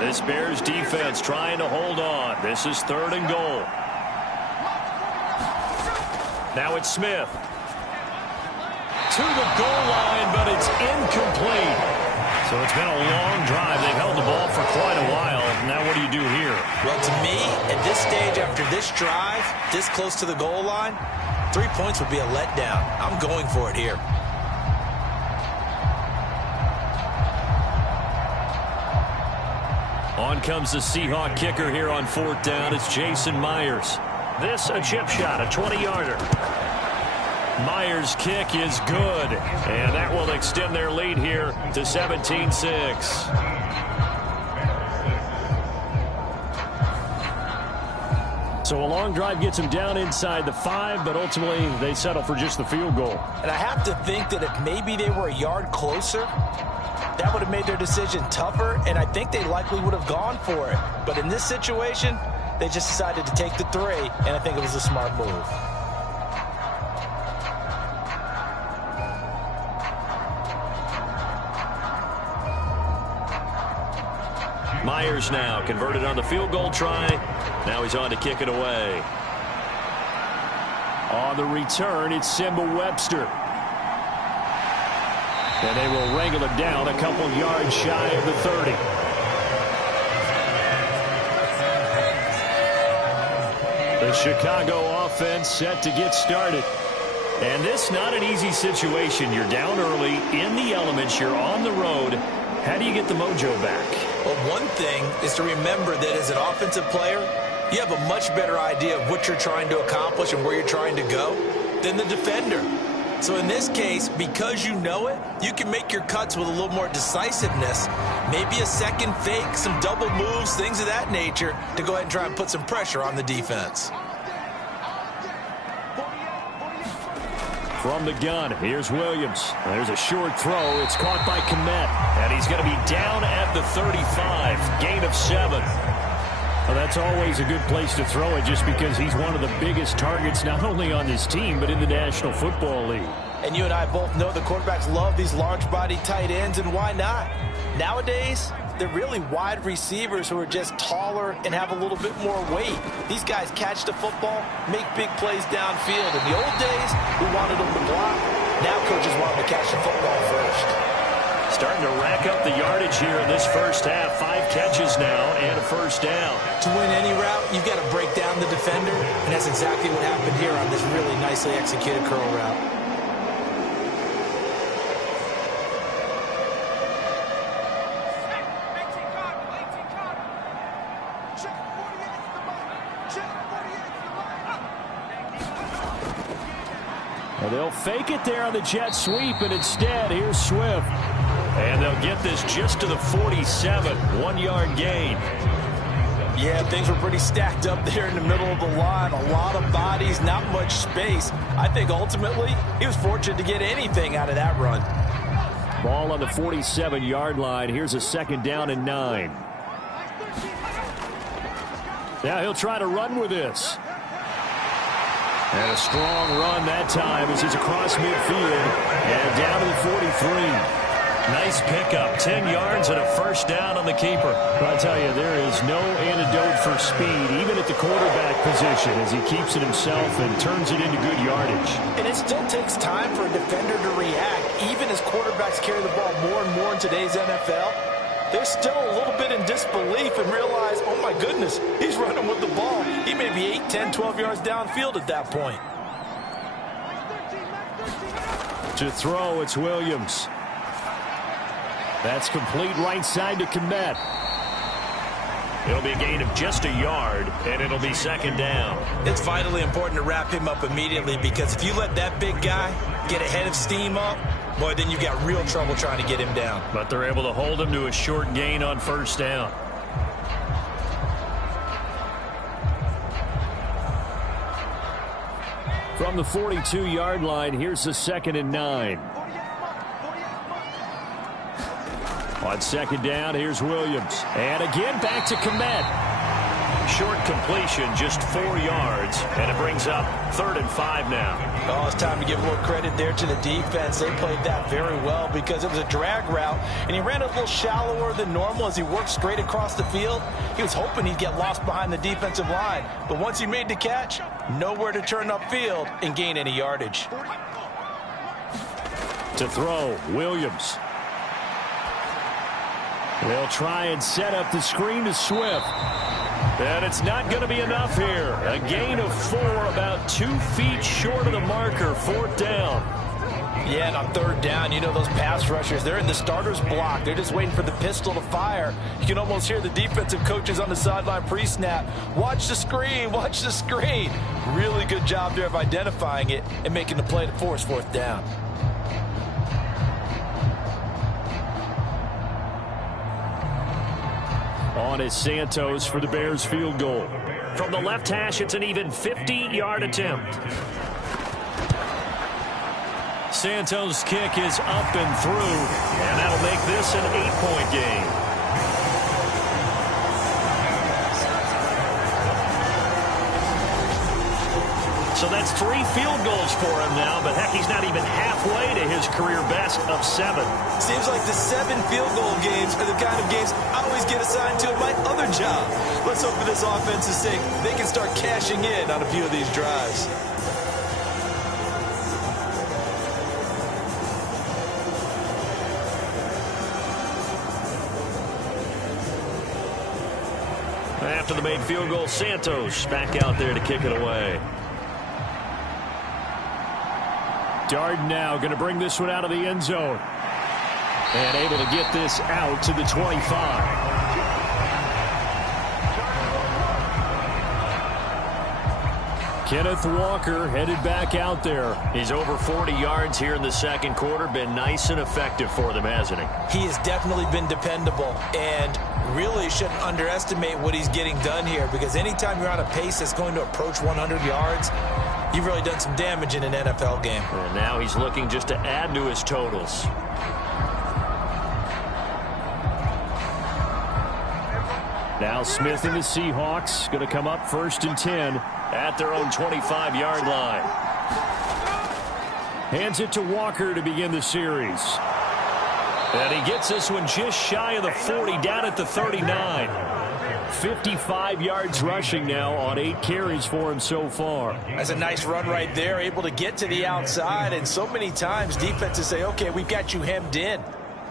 This Bears defense trying to hold on. This is 3rd and goal. Now it's Smith. To the goal line, but it's incomplete. So it's been a long drive. They've held the ball for quite a while. Now what do you do here? Well, to me, at this stage after this drive, this close to the goal line, 3 points would be a letdown. I'm going for it here. On comes the Seahawk kicker here on 4th down. It's Jason Myers. This a chip shot, a 20-yarder. Myers' kick is good, and that will extend their lead here to 17-6. So a long drive gets them down inside the 5, but ultimately they settle for just the field goal. And I have to think that if maybe they were a yard closer, that would have made their decision tougher, and I think they likely would have gone for it. But in this situation, they just decided to take the 3, and I think it was a smart move. Myers now converted on the field goal try. Now he's on to kick it away. On the return, it's Simba Webster. And they will wrangle him down a couple yards shy of the 30. The Chicago offense set to get started. And this not an easy situation. You're down early, in the elements, you're on the road. How do you get the mojo back? Well, one thing is to remember that as an offensive player, you have a much better idea of what you're trying to accomplish and where you're trying to go than the defender. So in this case, because you know it, you can make your cuts with a little more decisiveness. Maybe a second fake, some double moves, things of that nature to go ahead and try and put some pressure on the defense. From the gun, here's Williams. There's a short throw. It's caught by Kmet. And he's going to be down at the 35. Gain of 7. Well, that's always a good place to throw it just because he's one of the biggest targets not only on this team but in the National Football League. And you and I both know the quarterbacks love these large-body tight ends, and why not? Nowadays, they're really wide receivers who are just taller and have a little bit more weight. These guys catch the football, make big plays downfield. In the old days, we wanted them to block. Now coaches want them to catch the football first. Starting to rack up the yardage here in this first half. 5 catches now and a first down. To win any route, you've got to break down the defender, and that's exactly what happened here on this really nicely executed curl route. Well, they'll fake it there on the jet sweep, and instead, here's Swift. And they'll get this just to the 47, 1-yard gain. Yeah, things were pretty stacked up there in the middle of the line. A lot of bodies, not much space. I think ultimately he was fortunate to get anything out of that run. Ball on the 47-yard line. Here's a 2nd down and 9. Now he'll try to run with this. And a strong run that time as he's across midfield and down to the 43. Nice pickup. 10 yards and a first down on the keeper. I tell you, there is no antidote for speed, even at the quarterback position, as he keeps it himself and turns it into good yardage. And it still takes time for a defender to react, even as quarterbacks carry the ball more and more in today's NFL. They're still a little bit in disbelief and realize, oh my goodness, he's running with the ball. He may be 8, 10, 12 yards downfield at that point. To throw, it's Williams. That's complete right side to Komet. It'll be a gain of just a yard, and it'll be second down. It's vitally important to wrap him up immediately, because if you let that big guy get ahead of steam up, boy, then you've got real trouble trying to get him down. But they're able to hold him to a short gain on first down. From the 42-yard line, here's the 2nd and 9. On second down, here's Williams. And again, back to Komet. Short completion, just 4 yards, and it brings up 3rd and 5 now. Oh, it's time to give a little credit there to the defense. They played that very well because it was a drag route, and he ran a little shallower than normal as he worked straight across the field. He was hoping he'd get lost behind the defensive line, but once he made the catch, nowhere to turn upfield and gain any yardage. To throw, Williams. They'll try and set up the screen to Swift. And it's not going to be enough here. A gain of 4, about 2 feet short of the marker, 4th down. Yeah, and on 3rd down, you know those pass rushers, they're in the starter's block. They're just waiting for the pistol to fire. You can almost hear the defensive coaches on the sideline pre-snap. Watch the screen, watch the screen. Really good job there of identifying it and making the play to force 4th down. On is Santos for the Bears field goal. From the left hash, it's an even 50-yard attempt. Santos' kick is up and through, and that'll make this an 8-point game. So that's 3 field goals for him now, but heck, he's not even halfway to his career best of 7. Seems like the 7 field goal games are the kind of games I always get assigned to in my other job. Let's hope for this offense's sake they can start cashing in on a few of these drives. After the made field goal, Santos back out there to kick it away. Darden now going to bring this one out of the end zone. And able to get this out to the 25. Kenneth Walker headed back out there. He's over 40 yards here in the second quarter. Been nice and effective for them, hasn't he? He has definitely been dependable, and really shouldn't underestimate what he's getting done here, because anytime you're on a pace that's going to approach 100 yards, you've really done some damage in an NFL game. And now he's looking just to add to his totals. Now Smith and the Seahawks going to come up 1st and 10 at their own 25-yard line. Hands it to Walker to begin the series. And he gets this one just shy of the 40, down at the 39. 55 yards rushing now on 8 carries for him so far. That's a nice run right there, able to get to the outside, and so many times defenses say, okay, we've got you hemmed in.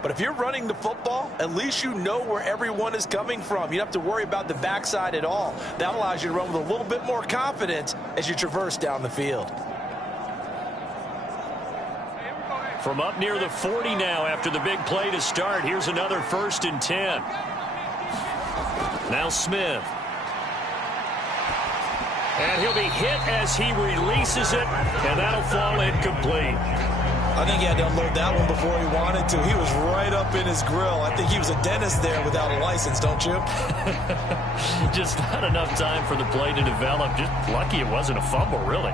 But if you're running the football, at least you know where everyone is coming from. You don't have to worry about the backside at all. That allows you to run with a little bit more confidence as you traverse down the field. From up near the 40 now after the big play to start, here's another 1st and 10. Now Smith. And he'll be hit as he releases it, and that'll fall incomplete. I think he had to unload that one before he wanted to. He was right up in his grill. I think he was a dentist there without a license, don't you? Just not enough time for the play to develop. Just lucky it wasn't a fumble, really.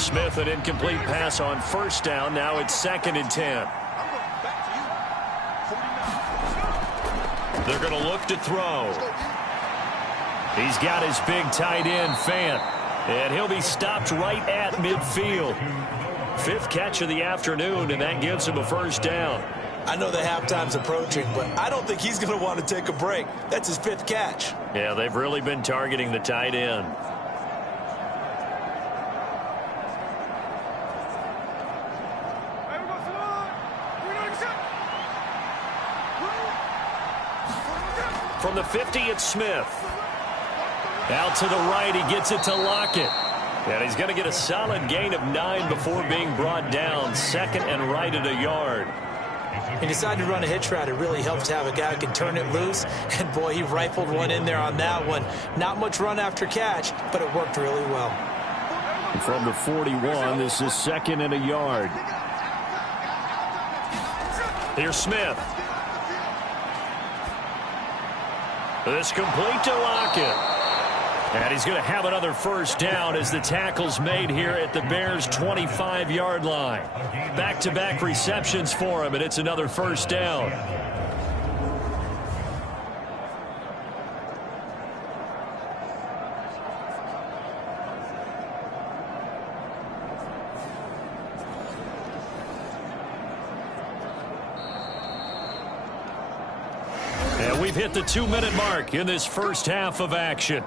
Smith, an incomplete pass on first down. Now it's 2nd and 10. They're going to look to throw. He's got his big tight end, Fant, and he'll be stopped right at midfield. 5th catch of the afternoon, and that gives him a first down. I know the halftime's approaching, but I don't think he's going to want to take a break. That's his 5th catch. Yeah, they've really been targeting the tight end. From the 50, it's Smith. Out to the right, he gets it to Lockett. And he's going to get a solid gain of 9 before being brought down. 2nd and right at a yard. He decided to run a hitch route. It really helps to have a guy who can turn it loose. And, boy, he rifled one in there on that one. Not much run after catch, but it worked really well. From the 41, this is 2nd and a yard. Here's Smith. This complete to Lockett. And he's going to have another first down as the tackle's made here at the Bears' 25-yard line. Back-to-back receptions for him, and it's another first down. And we've hit the 2-minute mark in this first half of action.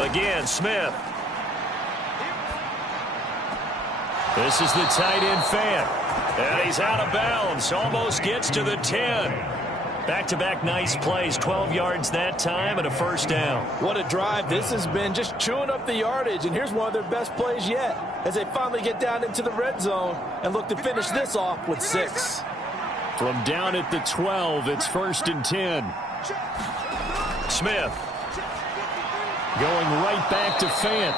Again, Smith. This is the tight end, Fant. And he's out of bounds. Almost gets to the 10. Back-to-back nice plays. 12 yards that time and a first down. What a drive. This has been just chewing up the yardage. And here's one of their best plays yet as they finally get down into the red zone and look to finish this off with 6. From down at the 12, it's 1st and 10. Smith. Going right back to Fant.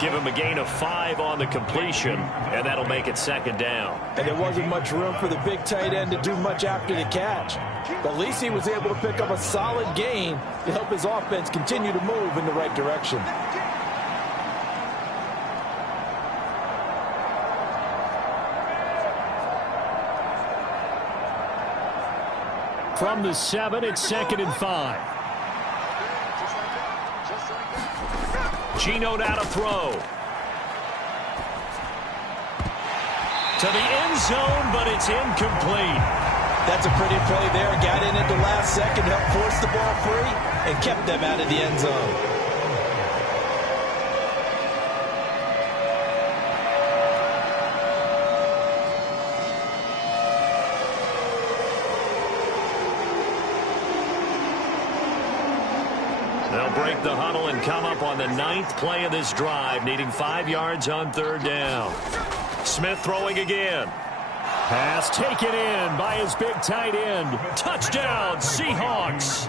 Give him a gain of 5 on the completion, and that'll make it 2nd down. And there wasn't much room for the big tight end to do much after the catch. But at least he was able to pick up a solid gain to help his offense continue to move in the right direction. From the 7, it's 2nd and 5. Gino now to throw. To the end zone, but it's incomplete. That's a pretty play there. Got in at the last second, helped force the ball free, and kept them out of the end zone. They'll break the huddle and come up on the 9th play of this drive, needing 5 yards on 3rd down. Smith throwing again. Pass taken in by his big tight end. Touchdown, Seahawks.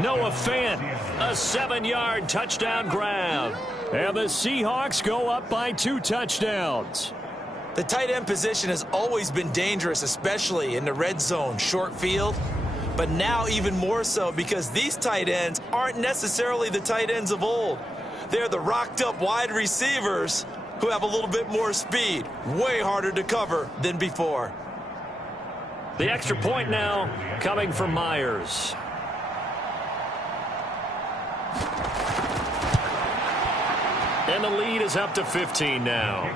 Noah Fant, a 7-yard touchdown grab. And the Seahawks go up by 2 touchdowns. The tight end position has always been dangerous, especially in the red zone, short field. But now even more so because these tight ends aren't necessarily the tight ends of old. They're the rocked-up wide receivers who have a little bit more speed. Way harder to cover than before. The extra point now coming from Myers. And the lead is up to 15 now.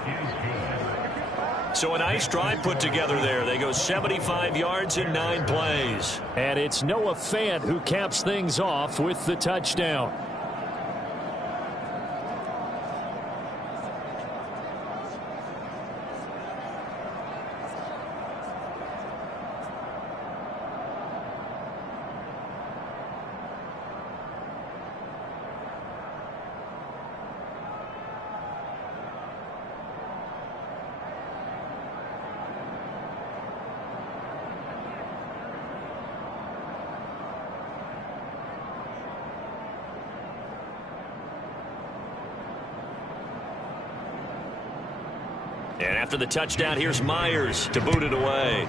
So a nice drive put together there. They go 75 yards in 9 plays. And it's Noah Fant who caps things off with the touchdown. And after the touchdown, here's Myers to boot it away.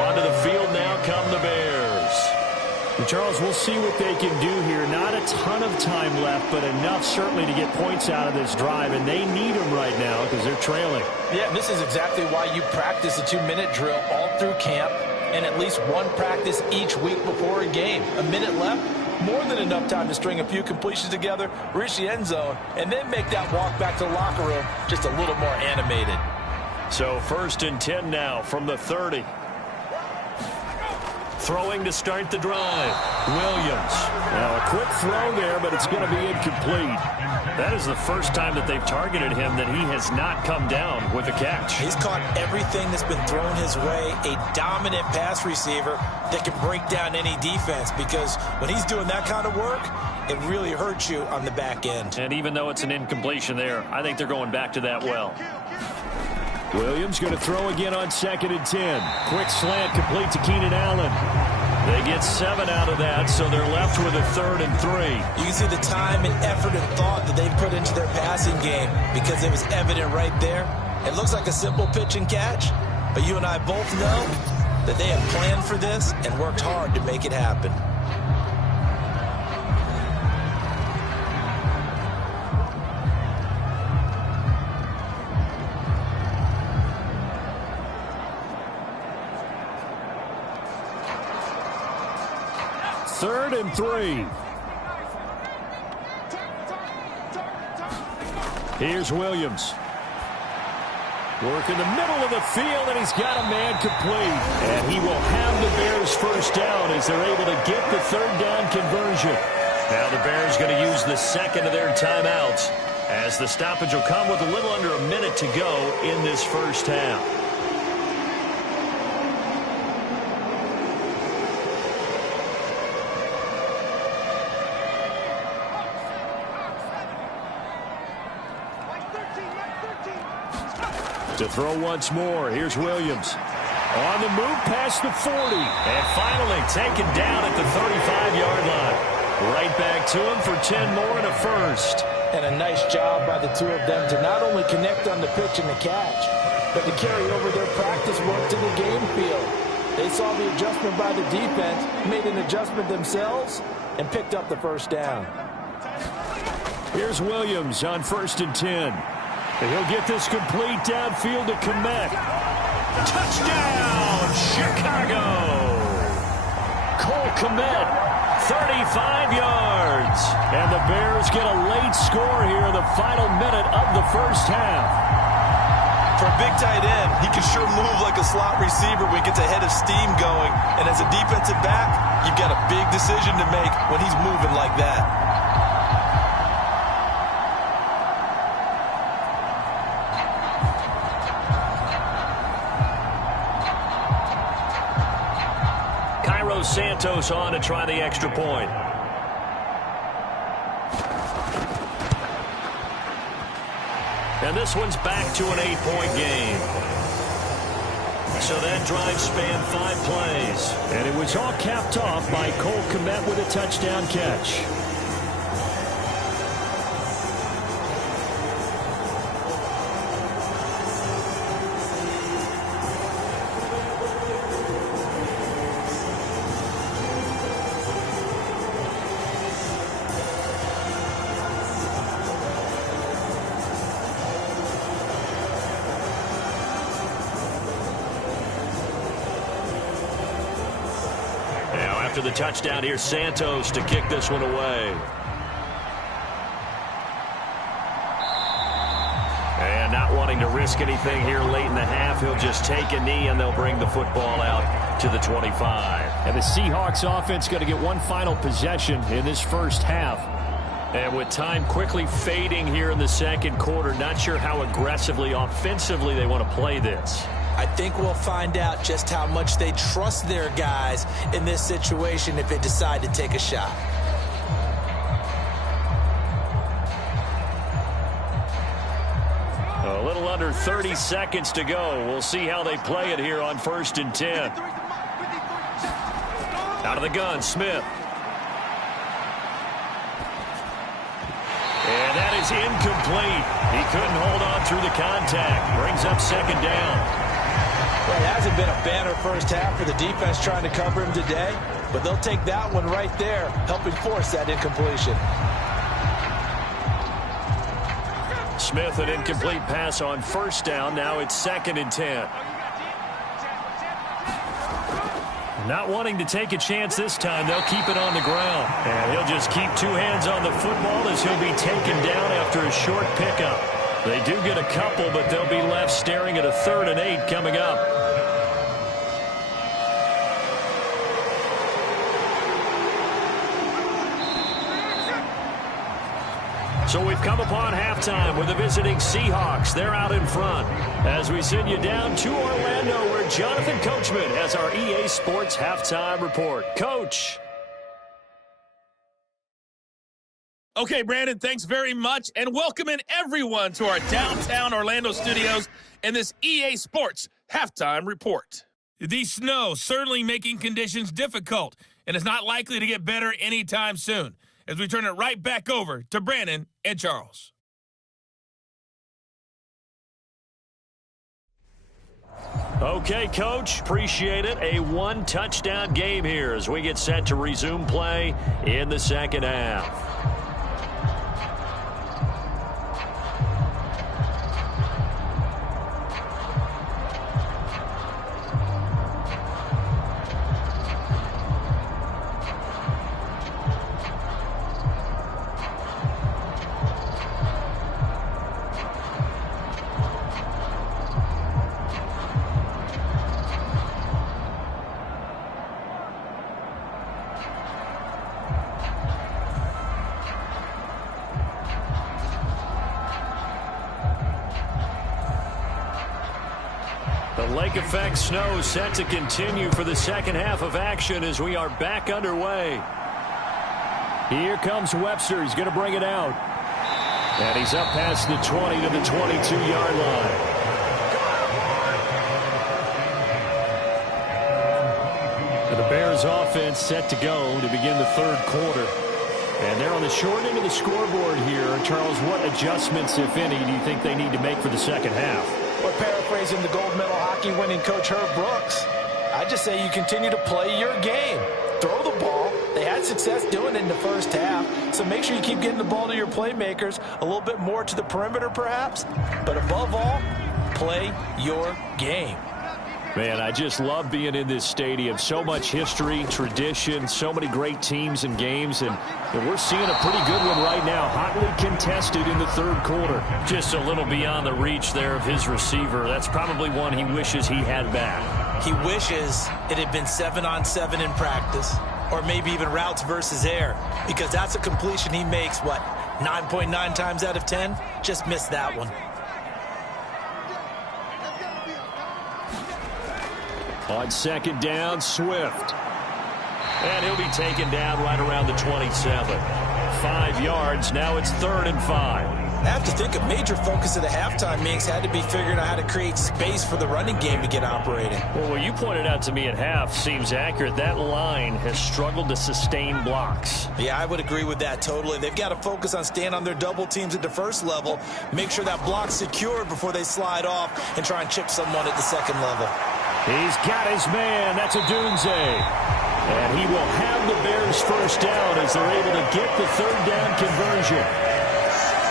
Onto the field now come the Bears. And Charles, we'll see what they can do here. Not a ton of time left, but enough certainly to get points out of this drive, and they need them right now because they're trailing. Yeah, this is exactly why you practice a 2-minute drill all through camp and at least one practice each week before a game. A minute left, more than enough time to string a few completions together, reach the end zone, and then make that walk back to the locker room just a little more animated. So 1st and 10 now from the 30. Throwing to start the drive. Williams. Now a quick throw there, but it's going to be incomplete. That is the first time that they've targeted him that he has not come down with a catch. He's caught everything that's been thrown his way. A dominant pass receiver that can break down any defense, because when he's doing that kind of work, it really hurts you on the back end. And even though it's an incompletion there, I think they're going back to that well. Williams going to throw again on 2nd and 10. Quick slant complete to Keenan Allen. They get 7 out of that, so they're left with a 3rd and 3. You can see the time and effort and thought that they've put into their passing game, because it was evident right there. It looks like a simple pitch and catch, but you and I both know that they have planned for this and worked hard to make it happen. Third and 3. Here's Williams. Work in the middle of the field, and he's got a man complete. And he will have the Bears first down as they're able to get the 3rd down conversion. Now the Bears going to use the 2nd of their timeouts, as the stoppage will come with a little under a minute to go in this first half. To throw once more, here's Williams. On the move past the 40. And finally taken down at the 35-yard line. Right back to him for 10 more and a first. And a nice job by the two of them to not only connect on the pitch and the catch, but to carry over their practice work to the game field. They saw the adjustment by the defense, made an adjustment themselves, and picked up the first down. Here's Williams on 1st and 10. And he'll get this complete downfield to Kmet. Touchdown, Chicago! Cole Kmet, 35 yards. And the Bears get a late score here in the final minute of the first half. For a big tight end, he can sure move like a slot receiver when he gets a head of steam going. And as a defensive back, you've got a big decision to make when he's moving like that. Santos on to try the extra point. And this one's back to an 8-point game. So that drive spanned 5 plays. And it was all capped off by Cole Kmet with a touchdown catch. After the touchdown, here's Santos to kick this one away. And not wanting to risk anything here late in the half, he'll just take a knee and they'll bring the football out to the 25. And the Seahawks offense going to get one final possession in this first half. And with time quickly fading here in the second quarter, not sure how aggressively, offensively they want to play this. I think we'll find out just how much they trust their guys in this situation if they decide to take a shot. A little under 30 seconds to go. We'll see how they play it here on 1st and 10. Out of the gun, Smith. And that is incomplete. He couldn't hold on through the contact. Brings up 2nd down. Well, it hasn't been a banner first half for the defense trying to cover him today, but they'll take that one right there, helping force that incompletion. Smith, an incomplete pass on 1st down. Now it's 2nd and 10. Not wanting to take a chance this time, they'll keep it on the ground. And he'll just keep 2 hands on the football as he'll be taken down after a short pickup. They do get a couple, but they'll be left staring at a 3rd and 8 coming up. So we've come upon halftime with the visiting Seahawks. They're out in front. As we send you down to Orlando, where Jonathan Coachman has our EA Sports Halftime Report. Coach. Okay, Brandon, thanks very much, and welcome in everyone to our downtown Orlando studios and this EA Sports Halftime Report. The snow certainly making conditions difficult, and it's not likely to get better anytime soon, as we turn it right back over to Brandon and Charles. Okay, Coach, appreciate it. A 1-touchdown game here as we get set to resume play in the 2nd half. The lake effect snow set to continue for the 2nd half of action as we are back underway. Here comes Webster. He's going to bring it out. And he's up past the 20 to the 22-yard line. The Bears offense set to go to begin the 3rd quarter. And they're on the short end of the scoreboard here. Charles, what adjustments, if any, do you think they need to make for the 2nd half? Well, paraphrasing the gold medal hockey winning coach Herb Brooks, I just say you continue to play your game. Throw the ball. They had success doing it in the first half, so make sure you keep getting the ball to your playmakers, a little bit more to the perimeter perhaps, but above all, play your game. Man, I just love being in this stadium. So much history, tradition, so many great teams and games, and we're seeing a pretty good one right now, hotly contested in the 3rd quarter. Just a little beyond the reach there of his receiver. That's probably one he wishes he had back. He wishes it had been 7-on-7 in practice, or maybe even routes versus air, because that's a completion he makes, 9.9 times out of 10? Just missed that one. On 2nd down, Swift. And he'll be taken down right around the 27. 5 yards. Now it's 3rd and 5. I have to think a major focus of the halftime mix had to be figuring out how to create space for the running game to get operating. Well, what you pointed out to me at half seems accurate. That line has struggled to sustain blocks. Yeah, I would agree with that totally. They've got to focus on staying on their double teams at the first level, make sure that block's secured before they slide off and try and chip someone at the 2nd level. He's got his man. That's a Dunze. And he will have the Bears first down as they're able to get the 3rd down conversion.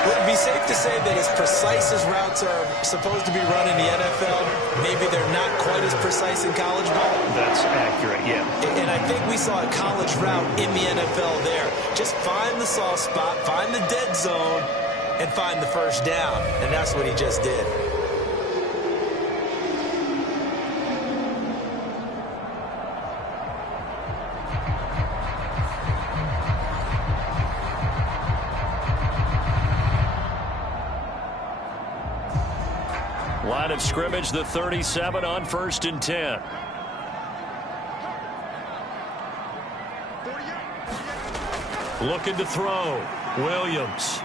Would it be safe to say that as precise as routes are supposed to be run in the NFL, maybe they're not quite as precise in college ball? That's accurate, yeah. And I think we saw a college route in the NFL there. Just find the soft spot, find the dead zone, and find the first down. And that's what he just did. Line of scrimmage, the 37 on 1st and 10. Looking to throw. Williams.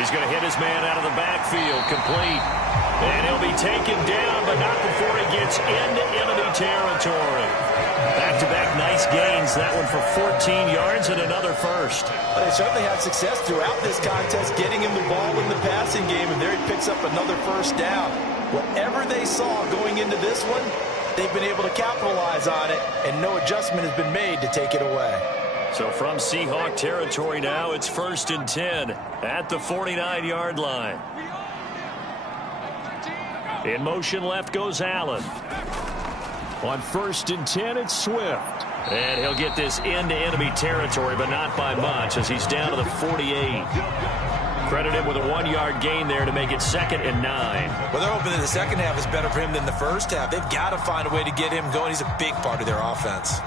He's going to hit his man out of the backfield, complete. And he'll be taken down, but not before he gets into enemy territory. Back-to-back nice gains. That one for 14 yards and another first. Well, they certainly had success throughout this contest, getting him the ball in the passing game, and there he picks up another first down. Whatever they saw going into this one, they've been able to capitalize on it, and no adjustment has been made to take it away. So from Seahawk territory now, it's 1st and 10 at the 49-yard line. In motion left goes Allen. On 1st and 10, it's Swift. And he'll get this into enemy territory, but not by much as he's down to the 48. Credit him with a 1-yard gain there to make it 2nd and 9. Well, they're hoping that the second half is better for him than the first half. They've got to find a way to get him going. He's a big part of their offense.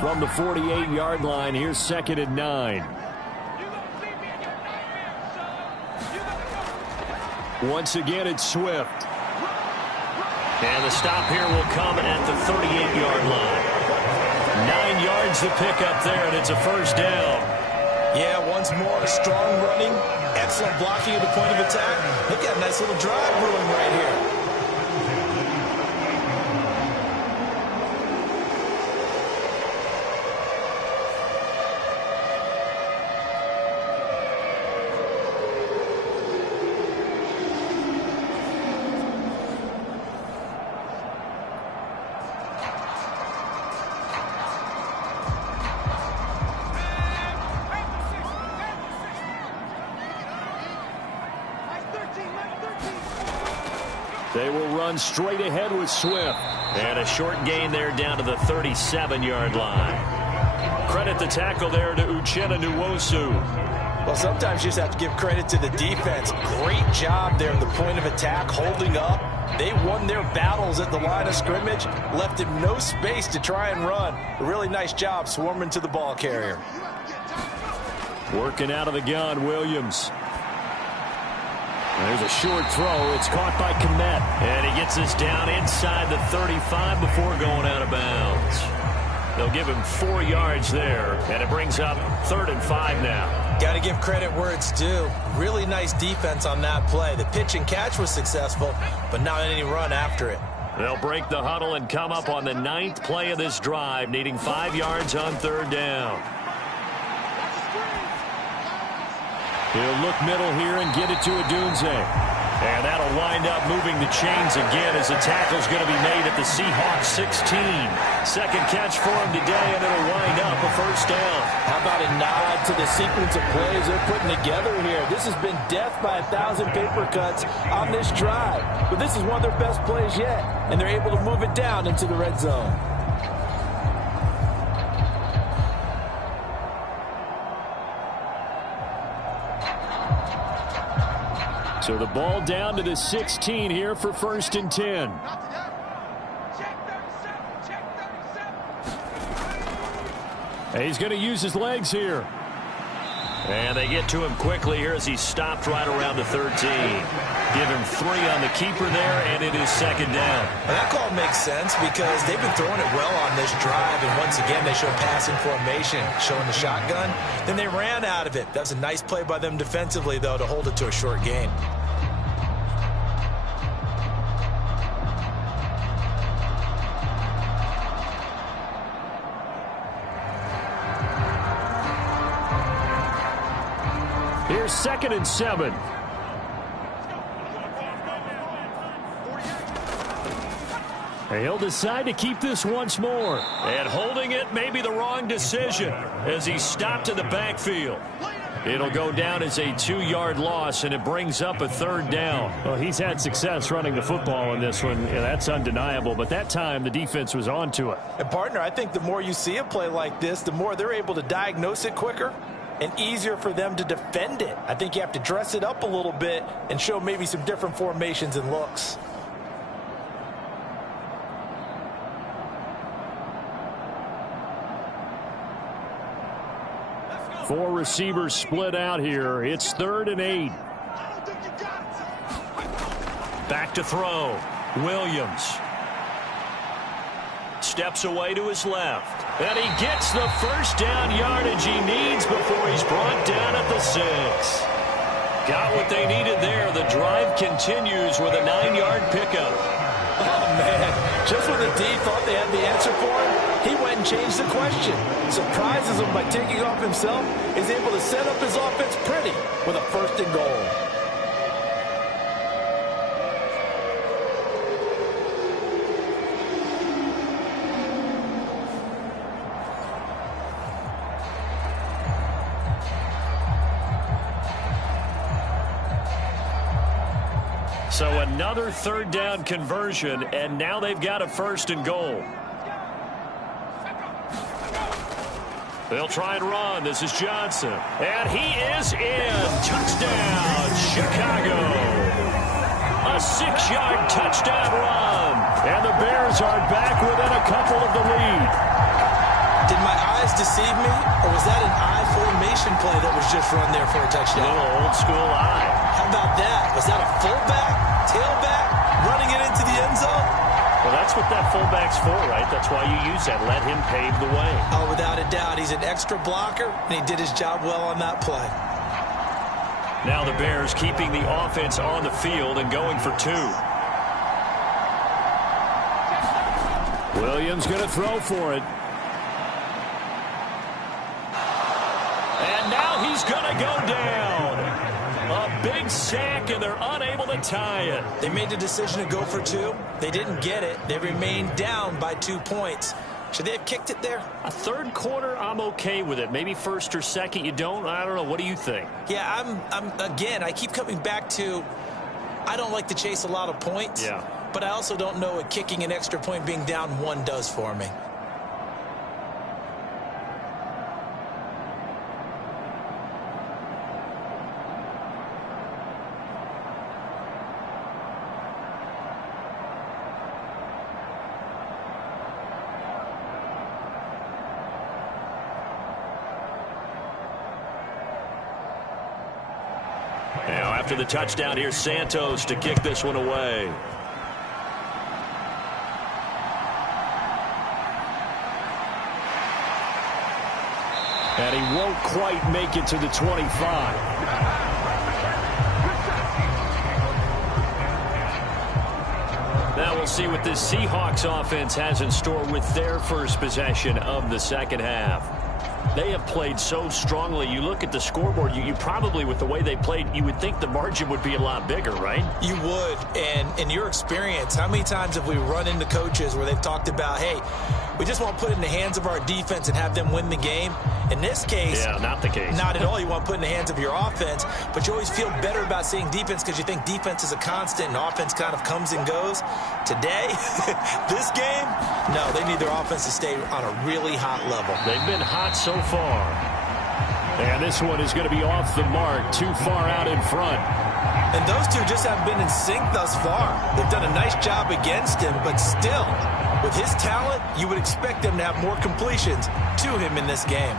From the 48-yard line, here's 2nd and 9. Once again, it's Swift. And the stop here will come at the 38-yard line. 9 yards to pick up there, and it's a first down. Yeah, once more, strong running, excellent blocking at the point of attack. They've got a nice little drive brewing right here. They will run straight ahead with Swift. And a short gain there down to the 37-yard line. Credit the tackle there to Uchenna Nwosu. Well, sometimes you just have to give credit to the defense. Great job there at the point of attack, holding up. They won their battles at the line of scrimmage, left him no space to try and run. A really nice job swarming to the ball carrier. Working out of the gun, Williams. There's a short throw. It's caught by Kmet. And he gets this down inside the 35 before going out of bounds. They'll give him 4 yards there, and it brings up 3rd and 5 now. Got to give credit where it's due. Really nice defense on that play. The pitch and catch was successful, but not any run after it. They'll break the huddle and come up on the 9th play of this drive, needing 5 yards on 3rd down. He'll look middle here and get it to Odunze. And that'll wind up moving the chains again as the tackle's going to be made at the Seahawks 16. Second catch for him today, and it'll wind up a first down. How about a nod to the sequence of plays they're putting together here? This has been death by 1,000 paper cuts on this drive. But this is one of their best plays yet, and they're able to move it down into the red zone. So the ball down to the 16 here for 1st and 10. And he's going to use his legs here. And they get to him quickly here as he stopped right around the 13. Give him 3 on the keeper there, and it is 2nd down. Well, that call makes sense because they've been throwing it well on this drive, and once again they show passing formation, showing the shotgun. Then they ran out of it. That was a nice play by them defensively, though, to hold it to a short gain. Here's 2nd and 7. He'll decide to keep this once more. And holding it may be the wrong decision as he stopped in the backfield. It'll go down as a 2-yard loss, and it brings up a 3rd down. Well, he's had success running the football in this one, and that's undeniable. But that time, the defense was on to it. And, partner, I think the more you see a play like this, the more they're able to diagnose it quicker and easier for them to defend it. I think you have to dress it up a little bit and show maybe some different formations and looks. Four receivers split out here. It's 3rd and 8. Back to throw. Williams steps away to his left. And he gets the first down yardage he needs before he's brought down at the 6. Got what they needed there. The drive continues with a 9-yard pickup. Oh, man. Just when the D thought they had the answer for him, he went and changed the question. Surprises him by taking off himself. He's able to set up his offense pretty with a 1st and goal. So another 3rd down conversion, and now they've got a 1st and goal. They'll try and run. This is Johnson. And he is in. Touchdown, Chicago. A 6-yard touchdown run. And the Bears are back within a couple of the lead. Did my eyes deceive me, or was that an I formation play that was just run there for a touchdown? A little old school eye. How about that? Was that a fullback, tailback, running it into the end zone? Well, that's what that fullback's for, right? That's why you use that. Let him pave the way. Oh, without a doubt. He's an extra blocker, and he did his job well on that play. Now the Bears keeping the offense on the field and going for 2. Williams going to throw for it. And now he's going to go down. A big sack, and they're unable to tie it. They made the decision to go for 2. They didn't get it. They remained down by 2 points. Should they have kicked it there? A 3rd quarter, I'm okay with it. Maybe 1st or 2nd, you don't? I don't know. What do you think? Yeah, again, I keep coming back to I don't like to chase a lot of points. Yeah. But I also don't know what kicking an extra point being down 1 does for me. Now, after the touchdown, here's Santos to kick this one away. And he won't quite make it to the 25. Now we'll see what this Seahawks offense has in store with their first possession of the 2nd half. They have played so strongly. You look at the scoreboard, you probably, with the way they played, you would think the margin would be a lot bigger, right? You would. And in your experience, how many times have we run into coaches where they've talked about, hey, we just want to put it in the hands of our defense and have them win the game? In this case, yeah, not the case. Not at all. You want to put it in the hands of your offense, but you always feel better about seeing defense because you think defense is a constant and offense kind of comes and goes. Today, this game, no, they need their offense to stay on a really hot level. They've been hot so far. And this one is going to be off the mark, too far out in front. And those two just haven't been in sync thus far. They've done a nice job against him, but still, with his talent, you would expect them to have more completions to him in this game.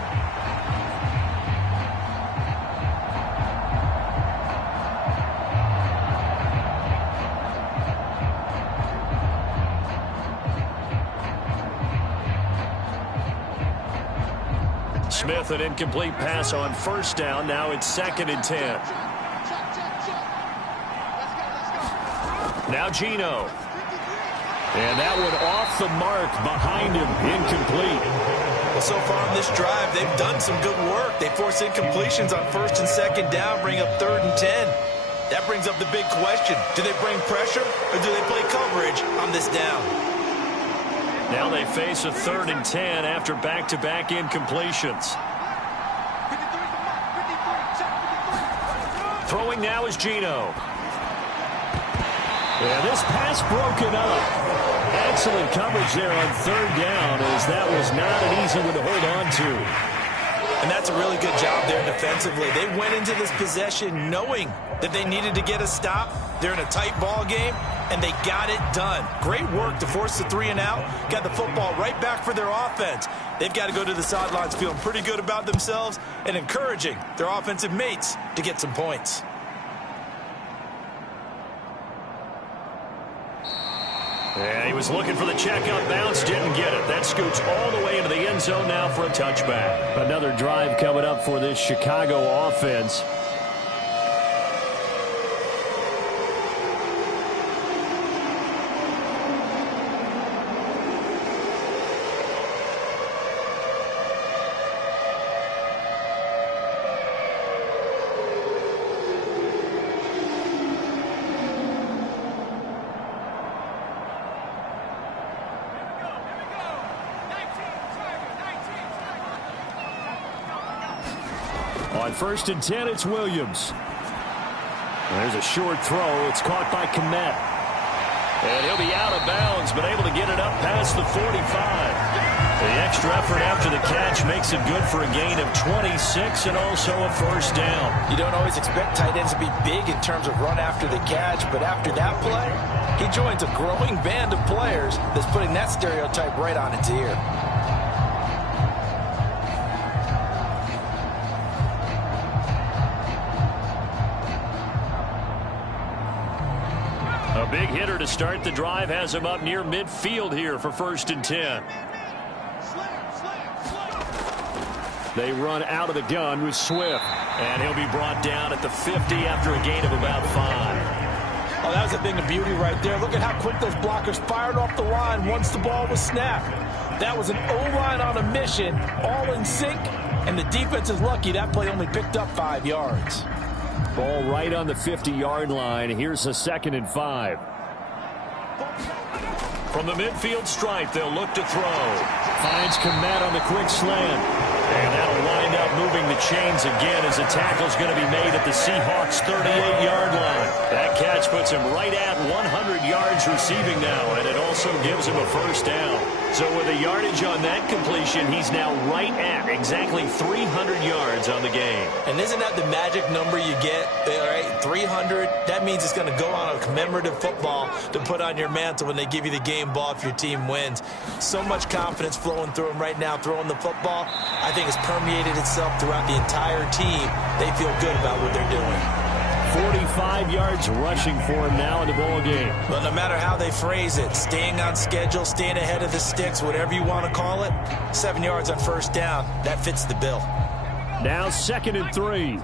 Smith, an incomplete pass on 1st down. Now it's 2nd and 10. Now Geno. And that one off the mark behind him. Incomplete. Well, so far on this drive, they've done some good work. They force incompletions on 1st and 2nd down, bring up 3rd and 10. That brings up the big question. Do they bring pressure or do they play coverage on this down? Now they face a 3rd and 10 after back-to-back incompletions. Throwing now is Geno. Yeah, this pass broken up. Excellent coverage there on 3rd down, as that was not an easy one to hold on to. And that's a really good job there defensively. They went into this possession knowing that they needed to get a stop. They're in a tight ball game, and they got it done. Great work to force the 3 and out. Got the football right back for their offense. They've got to go to the sidelines feeling pretty good about themselves and encouraging their offensive mates to get some points. And he was looking for the checkout bounce, didn't get it. That scoots all the way into the end zone now for a touchback. Another drive coming up for this Chicago offense. On 1st and 10, it's Williams. There's a short throw. It's caught by Kmet. And he'll be out of bounds, but able to get it up past the 45. The extra effort after the catch makes it good for a gain of 26 and also a first down. You don't always expect tight ends to be big in terms of run after the catch, but after that play, he joins a growing band of players that's putting that stereotype right on its ear. A big hitter to start the drive has him up near midfield here for 1st and 10. They run out of the gun with Swift. And he'll be brought down at the 50 after a gain of about 5. Oh, that was a thing of beauty right there. Look at how quick those blockers fired off the line once the ball was snapped. That was an O-line on a mission, all in sync, and the defense is lucky that play only picked up 5 yards. Ball right on the 50-yard line. Here's a 2nd and 5. From the midfield stripe, they'll look to throw. Finds Kmet on the quick slant. And that'll wind up moving the chains again as a tackle's going to be made at the Seahawks' 38-yard line. That catch puts him right at 100 yards receiving now, and it also gives him a first down. So with the yardage on that completion, he's now right at exactly 300 yards on the game. And isn't that the magic number you get? All right, 300. That means it's going to go on a commemorative football to put on your mantle when they give you the game ball if your team wins. So much confidence flowing through him right now, throwing the football. I think it's permeated itself throughout the entire team. They feel good about what they're doing. 45 yards rushing for him now in the ball game. But no matter how they phrase it, staying on schedule, staying ahead of the sticks, whatever you want to call it, 7 yards on first down, that fits the bill. Now 2nd and 3.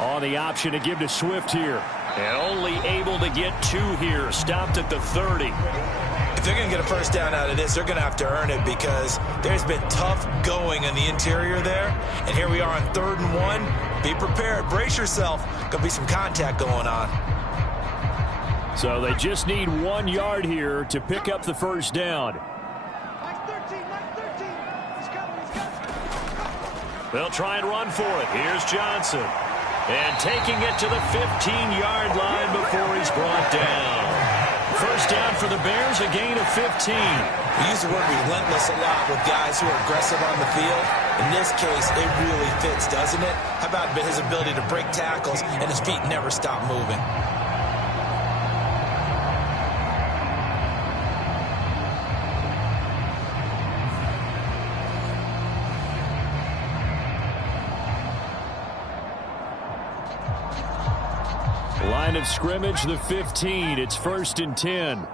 On the option to give to Swift here. And only able to get 2 here, stopped at the 30. If they're going to get a first down out of this, they're going to have to earn it because there's been tough going on the interior there. And here we are on 3rd and 1. Be prepared. Brace yourself. Going to be some contact going on. So they just need 1 yard here to pick up the first down. They'll try and run for it. Here's Johnson. And taking it to the 15-yard line before he's brought down. First down for the Bears, a gain of 15. We use the word relentless a lot with guys who are aggressive on the field. In this case, it really fits, doesn't it? How about his ability to break tackles and his feet never stop moving? Line of scrimmage, the 15. It's 1st and 10.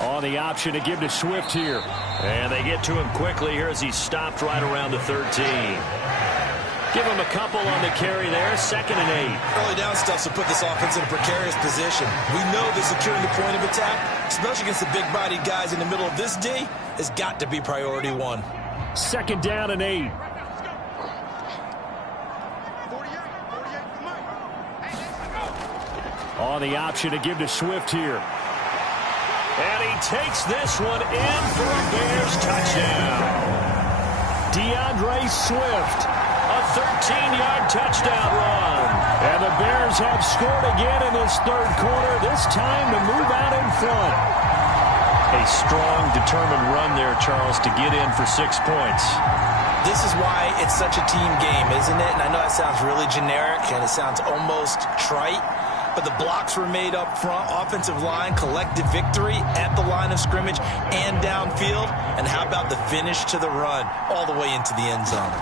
On the option to give to Swift here. And they get to him quickly here as he's stopped right around the 13. Give him a couple on the carry there. 2nd and 8. Early down stuff to put this offense in a precarious position. We know that securing the point of attack, especially against the big-bodied guys in the middle of this D, has got to be priority 1. 2nd down and 8. On the option to give to Swift here. And he takes this one in for a Bears touchdown. DeAndre Swift, a 13-yard touchdown run. And the Bears have scored again in this 3rd quarter, this time to move out in front. A strong, determined run there, Charles, to get in for 6 points. This is why it's such a team game, isn't it? And I know that sounds really generic and it sounds almost trite. But the blocks were made up front, offensive line, collective victory at the line of scrimmage and downfield. And how about the finish to the run all the way into the end zone?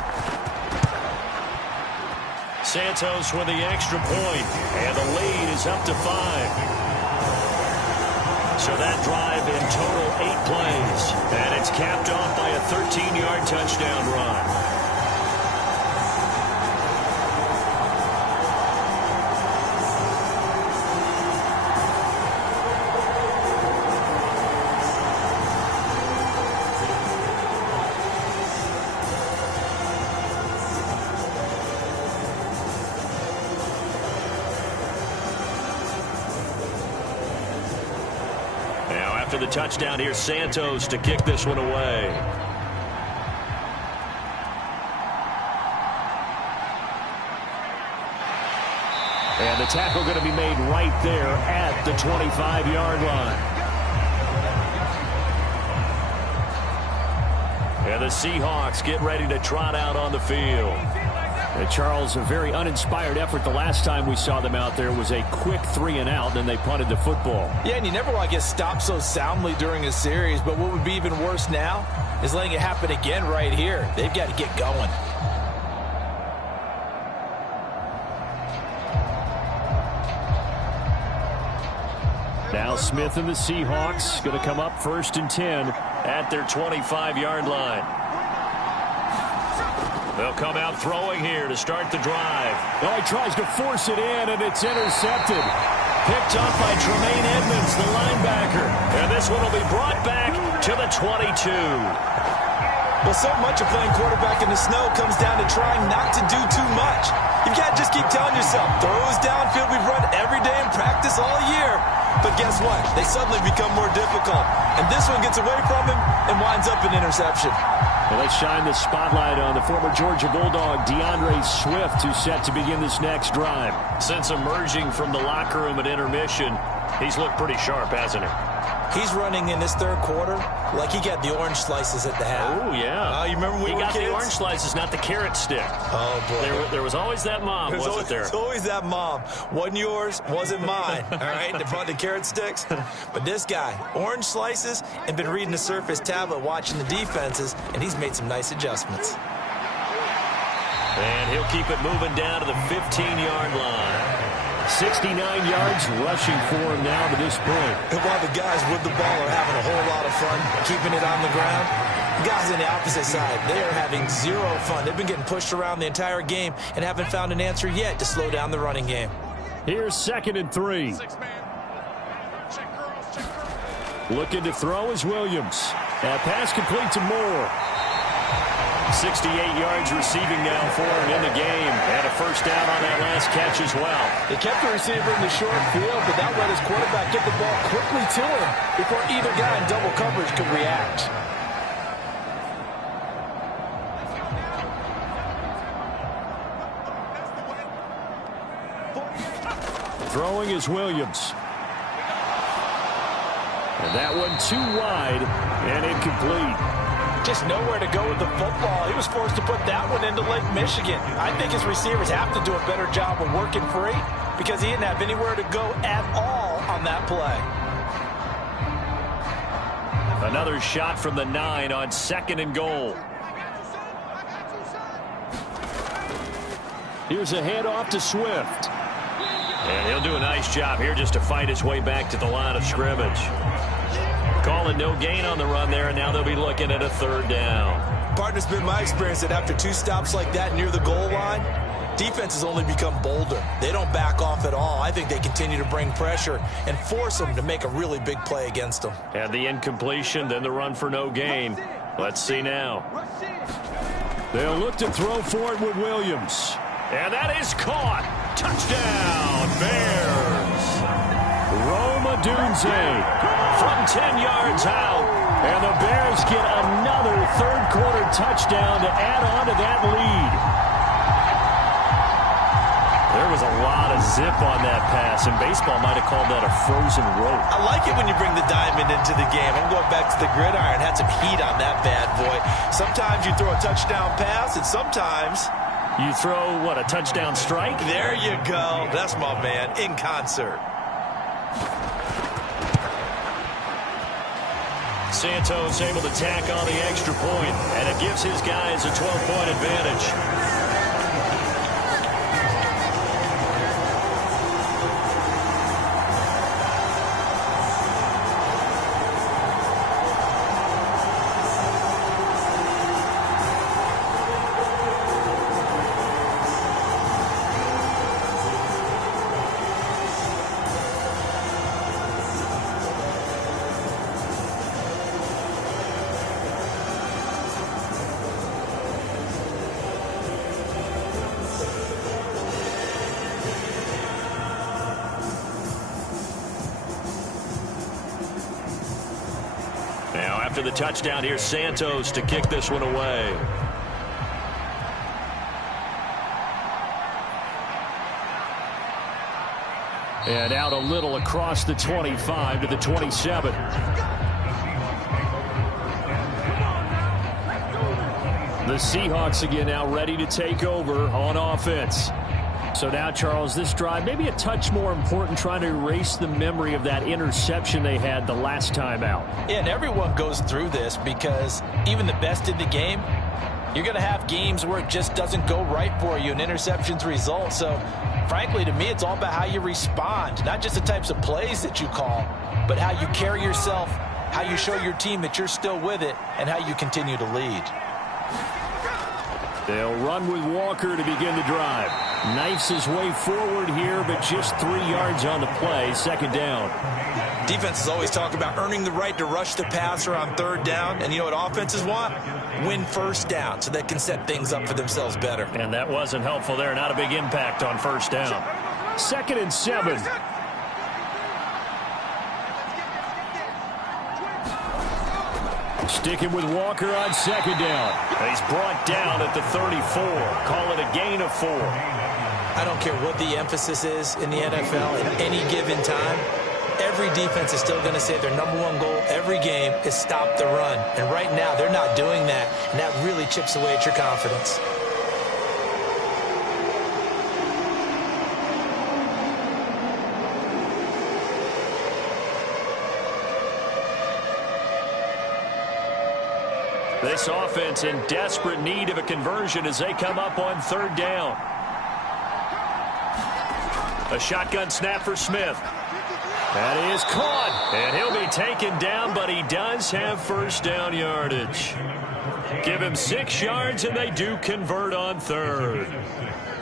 Santos with the extra point, and the lead is up to 5. So that drive in total 8 plays, and it's capped off by a 13-yard touchdown run. After the touchdown, here's Santos to kick this one away. And the tackle going to be made right there at the 25-yard line. And the Seahawks get ready to trot out on the field. And Charles, a very uninspired effort. The last time we saw them out there was a quick 3-and-out, and then they punted the football. Yeah, and you never want to get stopped so soundly during a series, but what would be even worse now is letting it happen again right here. They've got to get going. Now Smith and the Seahawks going to come up 1st and 10 at their 25-yard line. They'll come out throwing here to start the drive. Oh, he tries to force it in, and it's intercepted. Picked up by Tremaine Edmonds, the linebacker. And this one will be brought back to the 22. Well, so much of playing quarterback in the snow comes down to trying not to do too much. You can't just keep telling yourself, throws downfield we've run every day in practice all year. But guess what? They suddenly become more difficult. And this one gets away from him and winds up an interception. Well, let's shine the spotlight on the former Georgia Bulldog, DeAndre Swift, who's set to begin this next drive. Since emerging from the locker room at intermission, he's looked pretty sharp, hasn't he? He's running in this third quarter like he got the orange slices at the half. Oh, yeah. You remember when he we got were kids? The orange slices, not the carrot stick. Oh, boy. There was always that mom, wasn't there? There's always that mom. Wasn't yours, wasn't mine. All right, they brought the carrot sticks. But this guy, orange slices, and been reading the Surface tablet, watching the defenses, and he's made some nice adjustments. And he'll keep it moving down to the 15-yard line. 69 yards rushing for him now to this point. And while the guys with the ball are having a whole lot of fun keeping it on the ground, the guys on the opposite side, they are having zero fun. They've been getting pushed around the entire game and haven't found an answer yet to slow down the running game. Here's 2nd and 3. Looking to throw is Williams. That pass complete to Moore. 68 yards receiving now for him in the game. And a first down on that last catch as well. They kept the receiver in the short field, but that let his quarterback get the ball quickly to him before either guy in double coverage could react. Throwing is Williams. And that one too wide and incomplete. Just nowhere to go with the football. He was forced to put that one into Lake Michigan. I think his receivers have to do a better job of working free because he didn't have anywhere to go at all on that play. Another shot from the 9 on 2nd and goal. Here's a handoff to Swift. And he'll do a nice job here just to fight his way back to the line of scrimmage. Calling no gain on the run there, and now they'll be looking at a 3rd down. Partner, it's been my experience that after 2 stops like that near the goal line, defenses only become bolder. They don't back off at all. I think they continue to bring pressure and force them to make a really big play against them. And the incompletion, then the run for no gain. Let's see now. They'll look to throw for it with Williams. And that is caught. Touchdown, Bears. Rome Odunze from 10 yards out. And the Bears get another third-quarter touchdown to add on to that lead. There was a lot of zip on that pass, and baseball might have called that a frozen rope. I like it when you bring the diamond into the game. I'm going back to the gridiron. Had some heat on that bad boy. Sometimes you throw a touchdown pass, and sometimes you throw, what, a touchdown strike? There you go. That's my man, in concert. Santos able to tack on the extra point, and it gives his guys a 12-point advantage. Now after the touchdown, here's Santos to kick this one away. And out a little across the 25 to the 27. The Seahawks again now ready to take over on offense. So now, Charles, this drive maybe a touch more important, trying to erase the memory of that interception they had the last time out. Yeah, and everyone goes through this because even the best in the game, you're going to have games where it just doesn't go right for you and interceptions result. So, frankly, to me, it's all about how you respond, not just the types of plays that you call, but how you carry yourself, how you show your team that you're still with it, and how you continue to lead. They'll run with Walker to begin the drive. Knifes his way forward here, but just 3 yards on the play. Second down. Defenses always talk about earning the right to rush the passer on third down. And you know what offenses want? Win first down so they can set things up for themselves better. And that wasn't helpful there. Not a big impact on first down. 2nd and 7. Sticking with Walker on 2nd down. He's brought down at the 34. Call it a gain of 4. I don't care what the emphasis is in the NFL at any given time. Every defense is still going to say their #1 goal every game is stop the run. And right now, they're not doing that, and that really chips away at your confidence. This offense in desperate need of a conversion as they come up on 3rd down. A shotgun snap for Smith. That is caught. And he'll be taken down, but he does have first down yardage. Give him 6 yards, and they do convert on 3rd.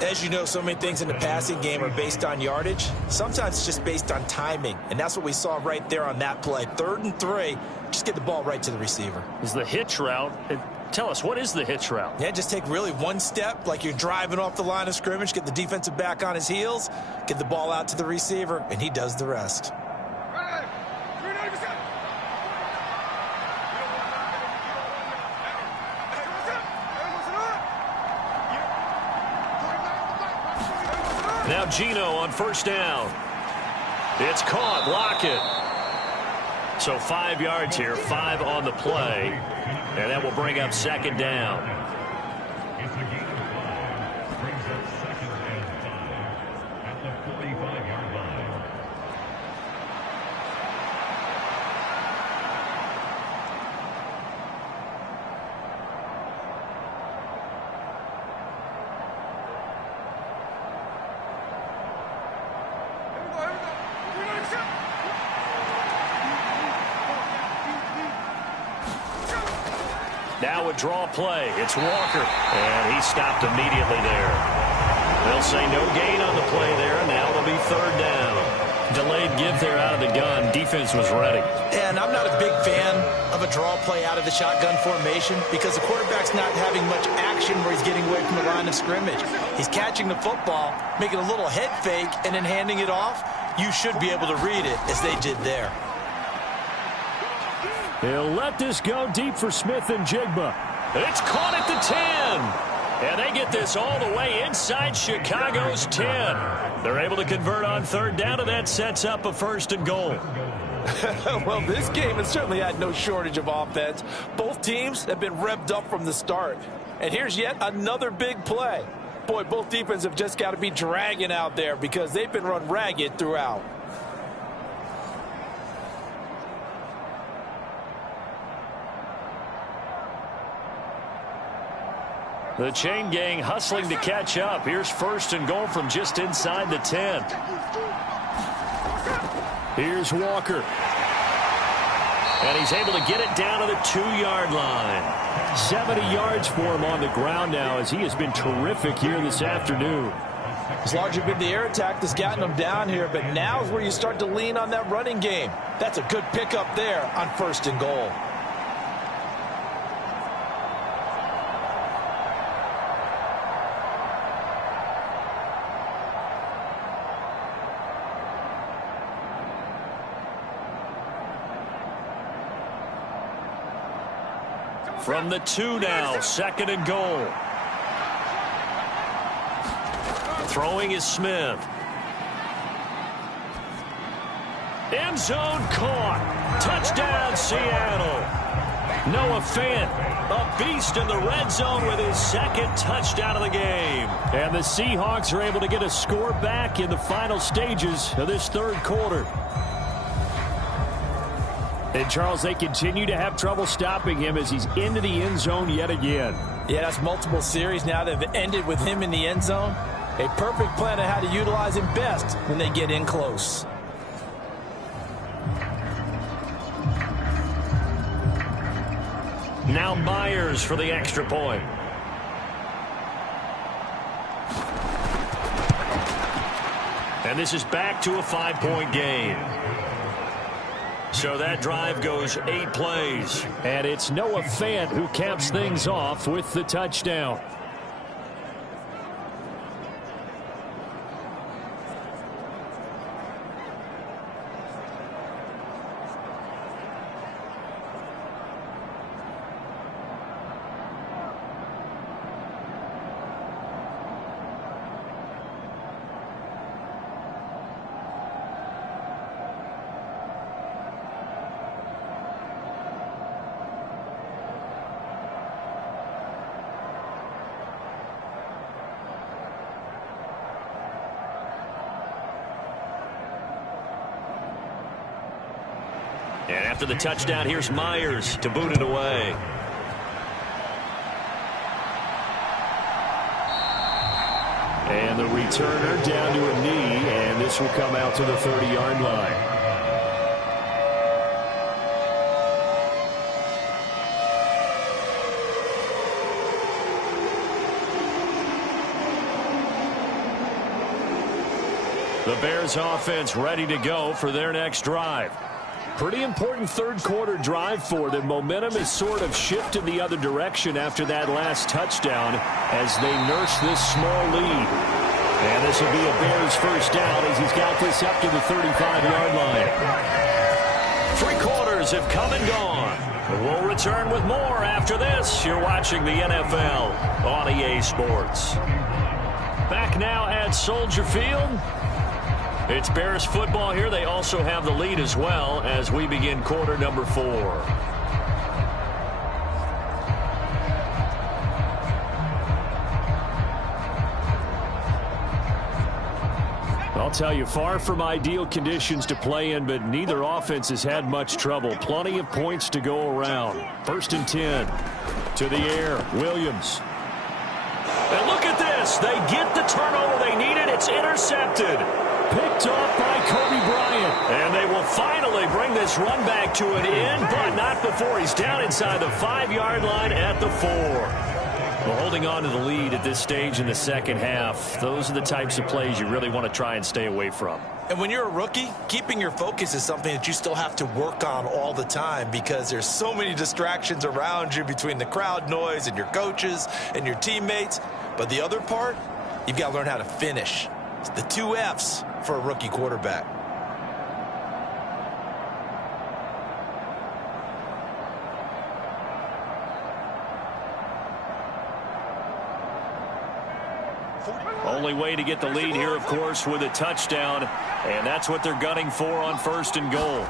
As you know, so many things in the passing game are based on yardage. Sometimes it's just based on timing, and that's what we saw right there on that play. 3rd and 3, just get the ball right to the receiver. Is the hitch route. Tell us, what is the hitch route? Yeah, just take really one step, like you're driving off the line of scrimmage, get the defensive back on his heels, get the ball out to the receiver, and he does the rest. Now Gino on first down. It's caught. Lockett. So 5 yards here, 5 on the play. And that will bring up 2nd down. Now a draw play. It's Walker. And he stopped immediately there. They'll say no gain on the play there. Now it'll be 3rd down. Delayed give there out of the gun. Defense was ready. And I'm not a big fan of a draw play out of the shotgun formation because the quarterback's not having much action where he's getting away from the line of scrimmage. He's catching the football, making a little head fake, and then handing it off. You should be able to read it as they did there. He'll let this go deep for Smith and Jigba. It's caught at the 10. And they get this all the way inside Chicago's 10. They're able to convert on 3rd down, and that sets up a 1st and goal. Well, this game has certainly had no shortage of offense. Both teams have been revved up from the start. And here's yet another big play. Boy, both defenses have just got to be dragging out there because they've been run ragged throughout. The chain gang hustling to catch up. Here's 1st and goal from just inside the 10. Here's Walker. And he's able to get it down to the 2-yard line. 70 yards for him on the ground now as he has been terrific here this afternoon. It's largely been the air attack that's gotten them down here, but now is where you start to lean on that running game. That's a good pickup there on 1st and goal. From the 2 now, 2nd and goal. Throwing is Smith. End zone caught. Touchdown, Seattle. Noah Fant, a beast in the red zone with his 2nd touchdown of the game. And the Seahawks are able to get a score back in the final stages of this 3rd quarter. And, Charles, they continue to have trouble stopping him as he's into the end zone yet again. Yeah, that's multiple series now that have ended with him in the end zone. A perfect plan on how to utilize him best when they get in close. Now Myers for the extra point. And this is back to a 5-point game. So that drive goes 8 plays. And it's Noah Fant who caps things off with the touchdown. And after the touchdown, here's Myers to boot it away. And the returner down to a knee, and this will come out to the 30-yard line. The Bears offense ready to go for their next drive. Pretty important 3rd quarter drive for them. Momentum is sort of shifted the other direction after that last touchdown as they nurse this small lead. And this will be a Bears first down as he's got this up to the 35-yard line. 3 quarters have come and gone. We'll return with more after this. You're watching the NFL on EA Sports. Back now at Soldier Field. It's Bears football here. They also have the lead as well as we begin quarter number 4. I'll tell you, far from ideal conditions to play in, but neither offense has had much trouble. Plenty of points to go around. 1st and 10. To the air, Williams. And look at this. They get the turnover they needed. It's intercepted. Picked off by Kobe Bryant. And they will finally bring this run back to an end, but not before he's down inside the 5-yard line at the 4. Well, holding on to the lead at this stage in the 2nd half, those are the types of plays you really want to try and stay away from. And when you're a rookie, keeping your focus is something that you still have to work on all the time because there's so many distractions around you between the crowd noise and your coaches and your teammates. But the other part, you've got to learn how to finish. It's the 2 F's for a rookie quarterback. Only way to get the lead here, of course, with a touchdown, and that's what they're gunning for on 1st and goal.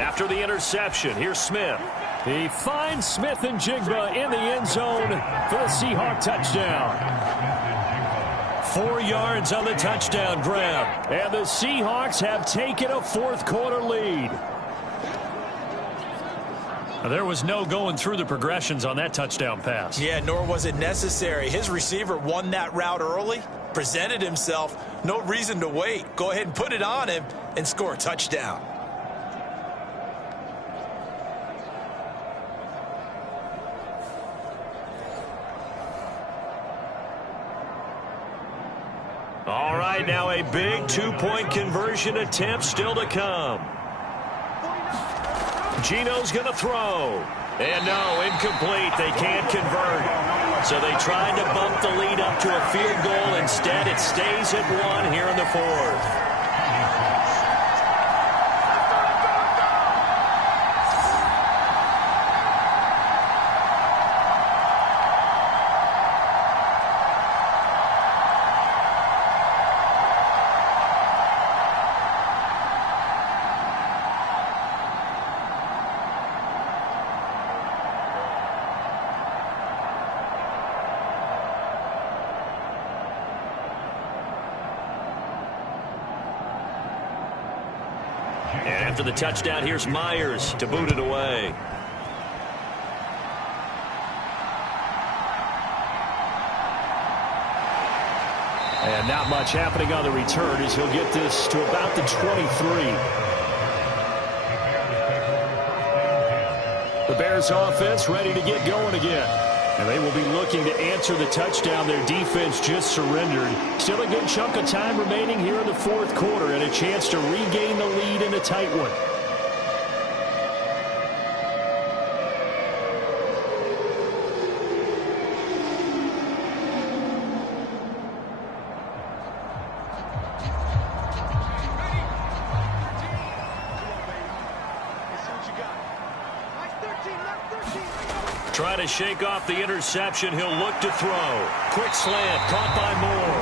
After the interception, here's Smith. He finds Smith and Jigba in the end zone for the Seahawk touchdown. 4 yards on the touchdown grab. And the Seahawks have taken a 4th quarter lead. There was no going through the progressions on that touchdown pass. Yeah, nor was it necessary. His receiver won that route early, presented himself, no reason to wait. Go ahead and put it on him and score a touchdown. All right, now a big 2-point conversion attempt still to come. Gino's going to throw. And no, incomplete. They can't convert. So they tried to bump the lead up to a field goal. Instead, it stays at 1 here in the 4th. After the touchdown, here's Myers to boot it away. And not much happening on the return as he'll get this to about the 23. The Bears offense ready to get going again. And they will be looking to answer the touchdown their defense just surrendered. Still a good chunk of time remaining here in the fourth quarter and a chance to regain the lead in a tight one. Try to shake off the interception. He'll look to throw. Quick slant, caught by Moore.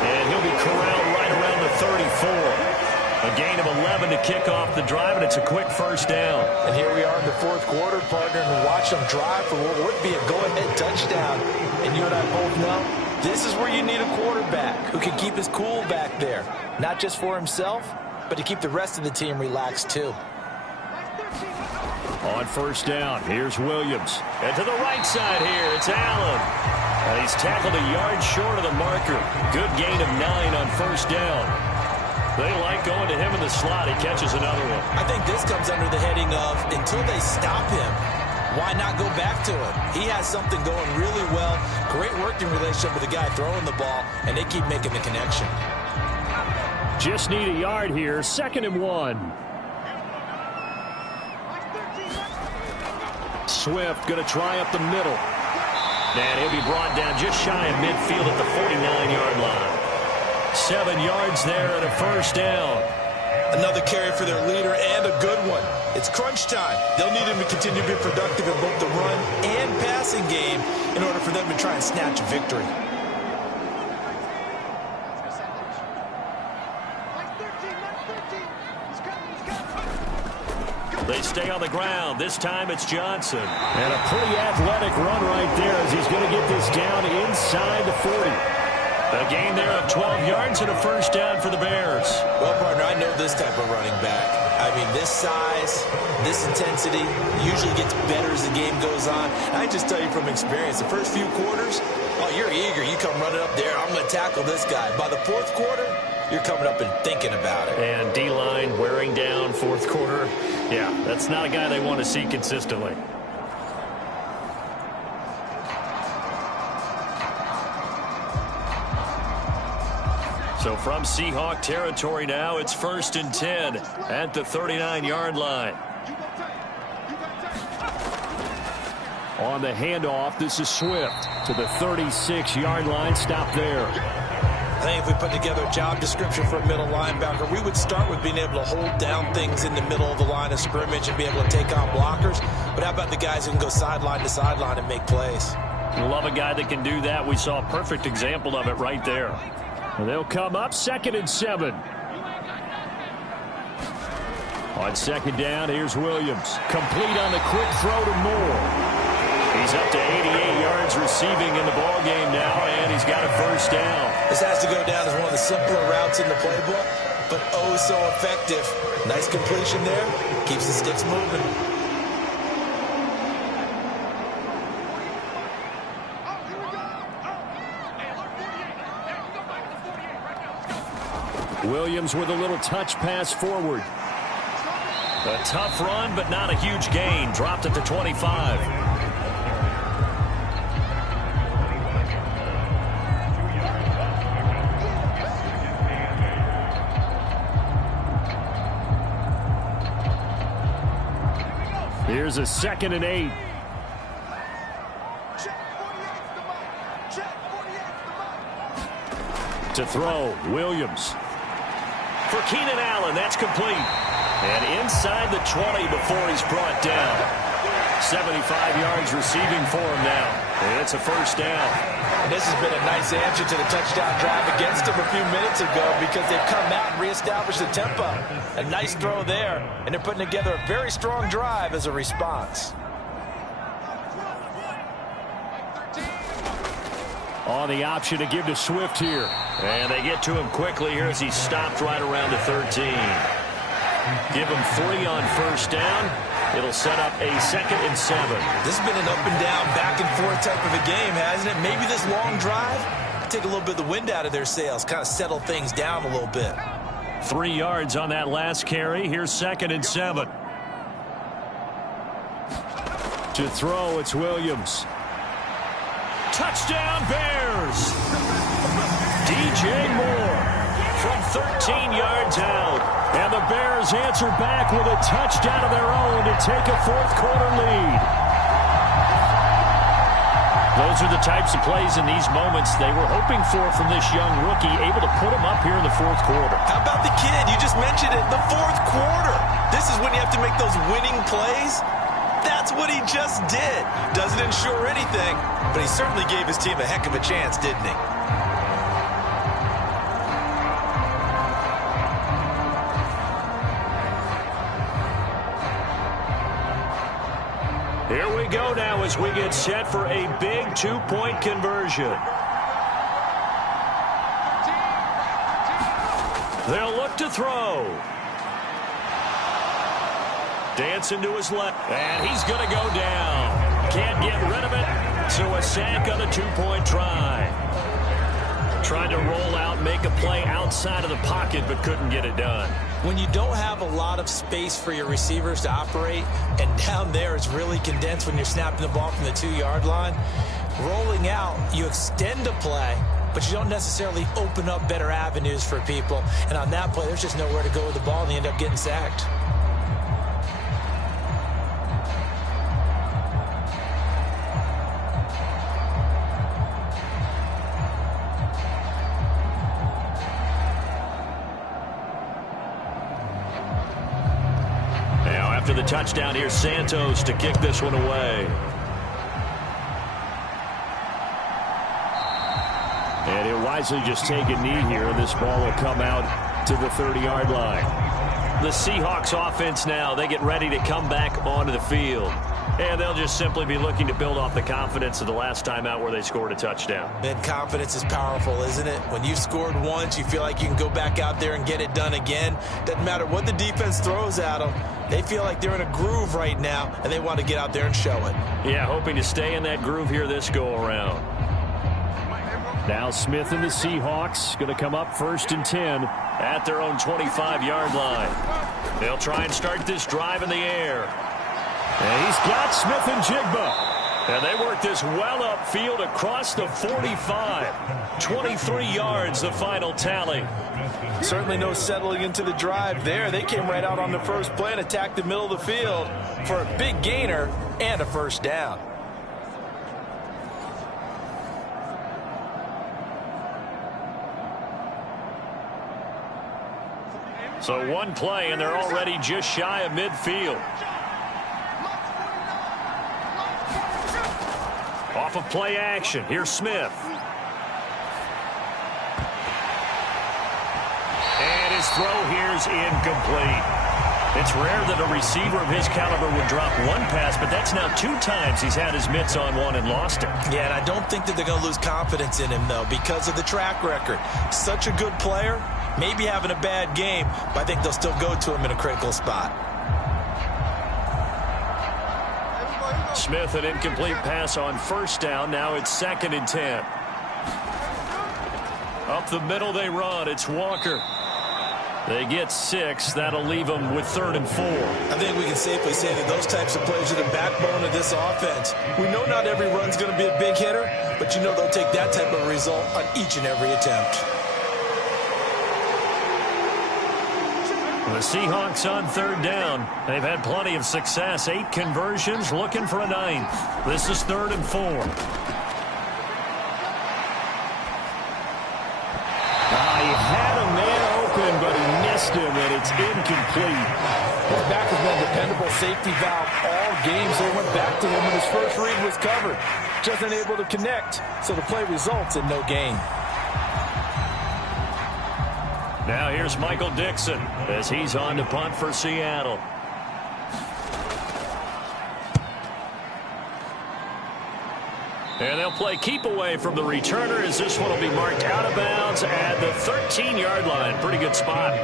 And he'll be corralled right around the 34. A gain of 11 to kick off the drive, and it's a quick first down. And here we are in the fourth quarter, partner, and watch them drive for what would be a go-ahead touchdown. And you and I both know this is where you need a quarterback who can keep his cool back there. Not just for himself, but to keep the rest of the team relaxed too. On first down, here's Williams. And to the right side here, it's Allen. And he's tackled a yard short of the marker. Good gain of 9 on first down. They like going to him in the slot. He catches another one. I think this comes under the heading of until they stop him, why not go back to him? He has something going really well. Great working relationship with the guy throwing the ball, and they keep making the connection. Just need a yard here. 2nd and 1. Swift going to try up the middle. And he'll be brought down just shy of midfield at the 49-yard line. 7 yards there and a first down. Another carry for their leader and a good one. It's crunch time. They'll need him to continue to be productive in both the run and passing game in order for them to try and snatch a victory. They stay on the ground. This time it's Johnson. And a pretty athletic run right there as he's going to get this down inside the 40. A gain there of 12 yards and a first down for the Bears. Well, partner, I know this type of running back. I mean, this size, this intensity usually gets better as the game goes on. I just tell you from experience, the first few quarters, oh, you're eager. You come running up there, I'm going to tackle this guy. By the fourth quarter, you're coming up and thinking about it. And D-line wearing down fourth quarter. Yeah, that's not a guy they want to see consistently. So from Seahawk territory now, it's 1st and 10 at the 39-yard line. On the handoff, this is Swift to the 36-yard line. Stop there. I think if we put together a job description for a middle linebacker, we would start with being able to hold down things in the middle of the line of scrimmage and be able to take on blockers. But how about the guys who can go sideline to sideline and make plays? Love a guy that can do that. We saw a perfect example of it right there. They'll come up 2nd and 7. On 2nd down, here's Williams. Complete on the quick throw to Moore. He's up to 88 yards receiving in the ballgame now, and he's got a first down. This has to go down as one of the simpler routes in the playbook, but oh so effective. Nice completion there. Keeps the sticks moving. Williams with a little touch pass forward. A tough run, but not a huge gain. Dropped at the 25. Here's a 2nd and 8. To throw, Williams. For Keenan Allen, that's complete. And inside the 20 before he's brought down. 75 yards receiving for him now. And it's a first down. And this has been a nice answer to the touchdown drive against him a few minutes ago because they've come out and reestablished the tempo. A nice throw there, and they're putting together a very strong drive as a response. On the option to give to Swift here. And they get to him quickly here as he's stopped right around the 13. Give him 3 on first down. It'll set up a 2nd and 7. This has been an up and down, back and forth type of a game, hasn't it? Maybe this long drive take a little bit of the wind out of their sails, kind of settle things down a little bit. 3 yards on that last carry. Here's 2nd and 7. To throw, it's Williams. Touchdown Bears! DJ Moore from 13 yards out. And the Bears answer back with a touchdown of their own to take a 4th quarter lead. Those are the types of plays in these moments they were hoping for from this young rookie, able to put him up here in the 4th quarter. How about the kid? You just mentioned it, the 4th quarter. This is when you have to make those winning plays. That's what he just did. Doesn't ensure anything, but he certainly gave his team a heck of a chance, didn't he? Here we go now as we get set for a big 2-point conversion. They'll look to throw. Dancing to his left, and he's going to go down. Can't get rid of it, so a sack on a 2-point try. Tried to roll out, make a play outside of the pocket, but couldn't get it done. When you don't have a lot of space for your receivers to operate, and down there is really condensed when you're snapping the ball from the 2-yard line, rolling out, you extend a play, but you don't necessarily open up better avenues for people. And on that play, there's just nowhere to go with the ball, and they end up getting sacked. After the touchdown, here's Santos to kick this one away. And he'll wisely just take a knee here, and this ball will come out to the 30-yard line. The Seahawks offense now, they get ready to come back onto the field. And they'll just simply be looking to build off the confidence of the last time out where they scored a touchdown. And confidence is powerful, isn't it? When you've scored once, you feel like you can go back out there and get it done again. Doesn't matter what the defense throws at them. They feel like they're in a groove right now, and they want to get out there and show it. Yeah, hoping to stay in that groove here this go-around. Now Smith and the Seahawks going to come up 1st and 10 at their own 25-yard line. They'll try and start this drive in the air. And he's got Smith and Jigba. And they work this well upfield across the 45. 23 yards, the final tally. Certainly no settling into the drive there. They came right out on the first play and attacked the middle of the field for a big gainer and a first down. So one play, and they're already just shy of midfield. Off of play action, here's Smith. And his throw here's incomplete. It's rare that a receiver of his caliber would drop one pass, but that's now 2 times he's had his mitts on one and lost it. Yeah, and I don't think that they're going to lose confidence in him, though, because of the track record. Such a good player, maybe having a bad game, but I think they'll still go to him in a critical spot. Smith, an incomplete pass on first down. Now it's 2nd and 10. Up the middle they run. It's Walker. They get 6. That'll leave them with 3rd and 4. I think we can safely say that those types of plays are the backbone of this offense. We know not every run's going to be a big hitter, but you know they'll take that type of result on each and every attempt. The Seahawks on 3rd down. They've had plenty of success. 8 conversions, looking for a 9th. This is 3rd and 4. He had a man open, but he missed him, and it's incomplete. His back has been a dependable safety valve all game, so he went back to him when his first read was covered. Just unable to connect, so the play results in no gain. Now here's Michael Dixon as he's on to punt for Seattle. And they'll play keep away from the returner as this one will be marked out of bounds at the 13-yard line. Pretty good spot.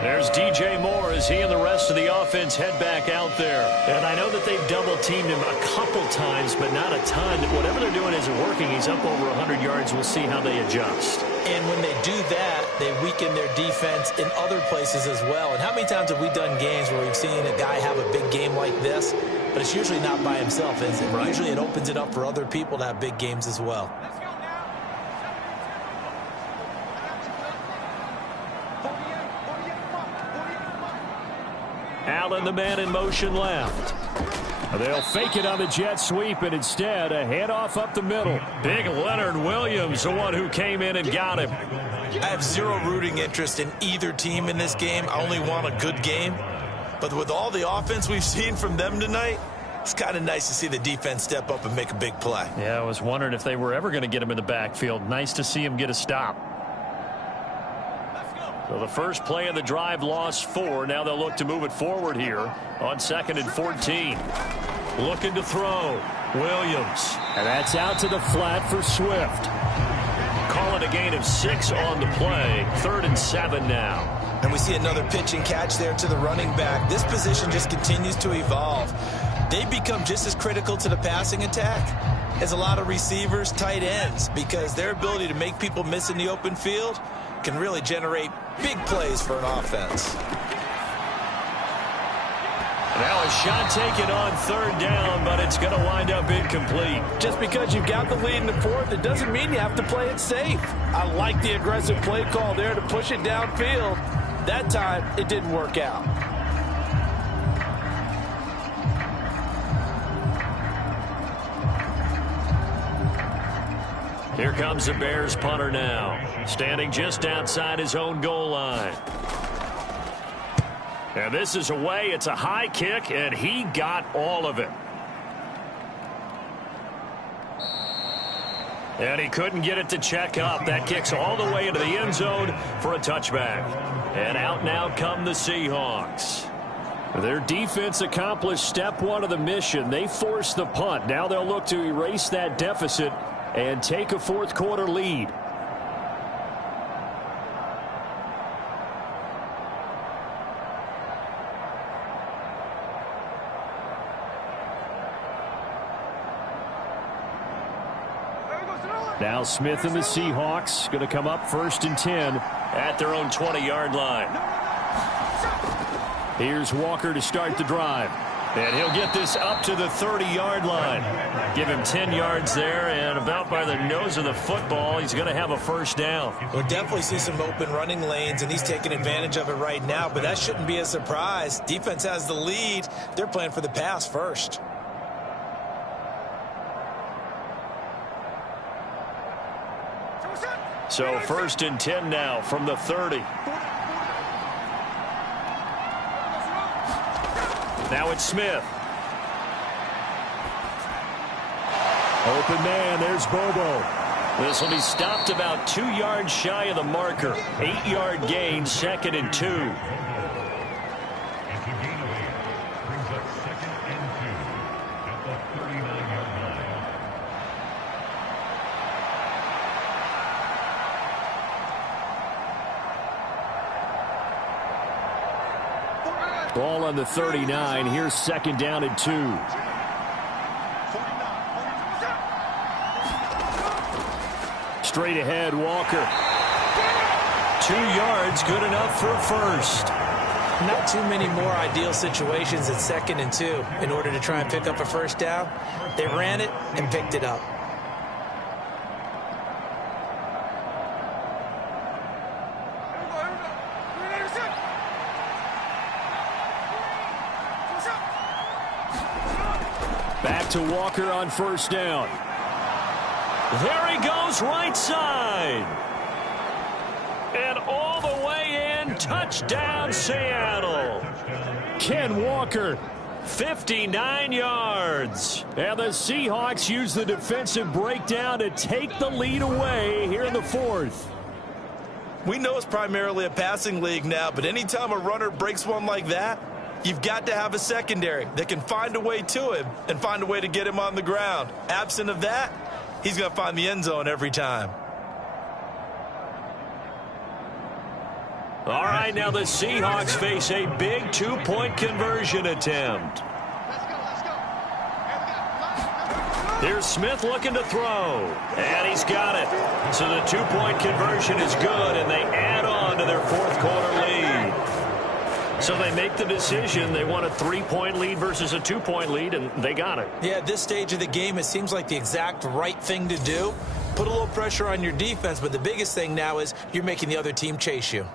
There's DJ Moore as he and the rest of the offense head back out there. And I know that they've double-teamed him a couple times, but not a ton. Whatever they're doing isn't working. He's up over 100 yards. We'll see how they adjust. And when they do that, they weaken their defense in other places as well. And how many times have we done games where we've seen a guy have a big game like this, but it's usually not by himself, is it? Right. Usually it opens it up for other people to have big games as well. Allen, the man in motion left. They'll fake it on the jet sweep, and instead a handoff up the middle. Big Leonard Williams, the one who came in and got him. I have zero rooting interest in either team in this game. I only want a good game. But with all the offense we've seen from them tonight, it's kind of nice to see the defense step up and make a big play. Yeah, I was wondering if they were ever going to get him in the backfield. Nice to see him get a stop. So the first play of the drive lost 4. Now they'll look to move it forward here on 2nd and 14. Looking to throw. Williams. And that's out to the flat for Swift. Call it a gain of 6 on the play. 3rd and 7 now. And we see another pitch and catch there to the running back. This position just continues to evolve. They become just as critical to the passing attack as a lot of receivers, tight ends, because their ability to make people miss in the open field can really generate big plays for an offense. Now a shot taken on 3rd down, but it's going to wind up incomplete. Just because you've got the lead in the 4th, it doesn't mean you have to play it safe. I like the aggressive play call there to push it downfield. That time, it didn't work out. Here comes the Bears punter now, standing just outside his own goal line. And this is away. It's a high kick, and he got all of it. And he couldn't get it to check up. That kicks all the way into the end zone for a touchback. And out now come the Seahawks. Their defense accomplished step 1 of the mission. They forced the punt. Now they'll look to erase that deficit and take a 4th quarter lead. Now Smith and the Seahawks going to come up 1st and 10 at their own 20-yard line. Here's Walker to start the drive. And he'll get this up to the 30-yard line. Give him 10 yards there, and about by the nose of the football, he's going to have a 1st down. We'll definitely see some open running lanes, and he's taking advantage of it right now, but that shouldn't be a surprise. Defense has the lead. They're playing for the pass first. So 1st and 10 now from the 30. Now it's Smith. Open man, there's Bobo. This will be stopped about 2 yards shy of the marker. 8-yard gain, 2nd and 2. Ball on the 39. Here's 2nd down and 2. Straight ahead, Walker. 2 yards, good enough for a 1st. Not too many more ideal situations at 2nd and 2 in order to try and pick up a 1st down. They ran it and picked it up. Back to Walker on 1st down. There he goes, right side. And all the way in, touchdown Seattle. Ken Walker. 59 yards. And the Seahawks use the defensive breakdown to take the lead away here in the 4th. We know it's primarily a passing league now, but anytime a runner breaks one like that, you've got to have a secondary that can find a way to him and find a way to get him on the ground. Absent of that, he's going to find the end zone every time. All right, now the Seahawks face a big two-point conversion attempt. Here's Smith looking to throw, and he's got it. So the two-point conversion is good, and they add on to their fourth-quarter lead. So they make the decision. They want a three-point lead versus a two-point lead, and they got it. Yeah, at this stage of the game, it seems like the exact right thing to do. Put a little pressure on your defense, but the biggest thing now is you're making the other team chase you.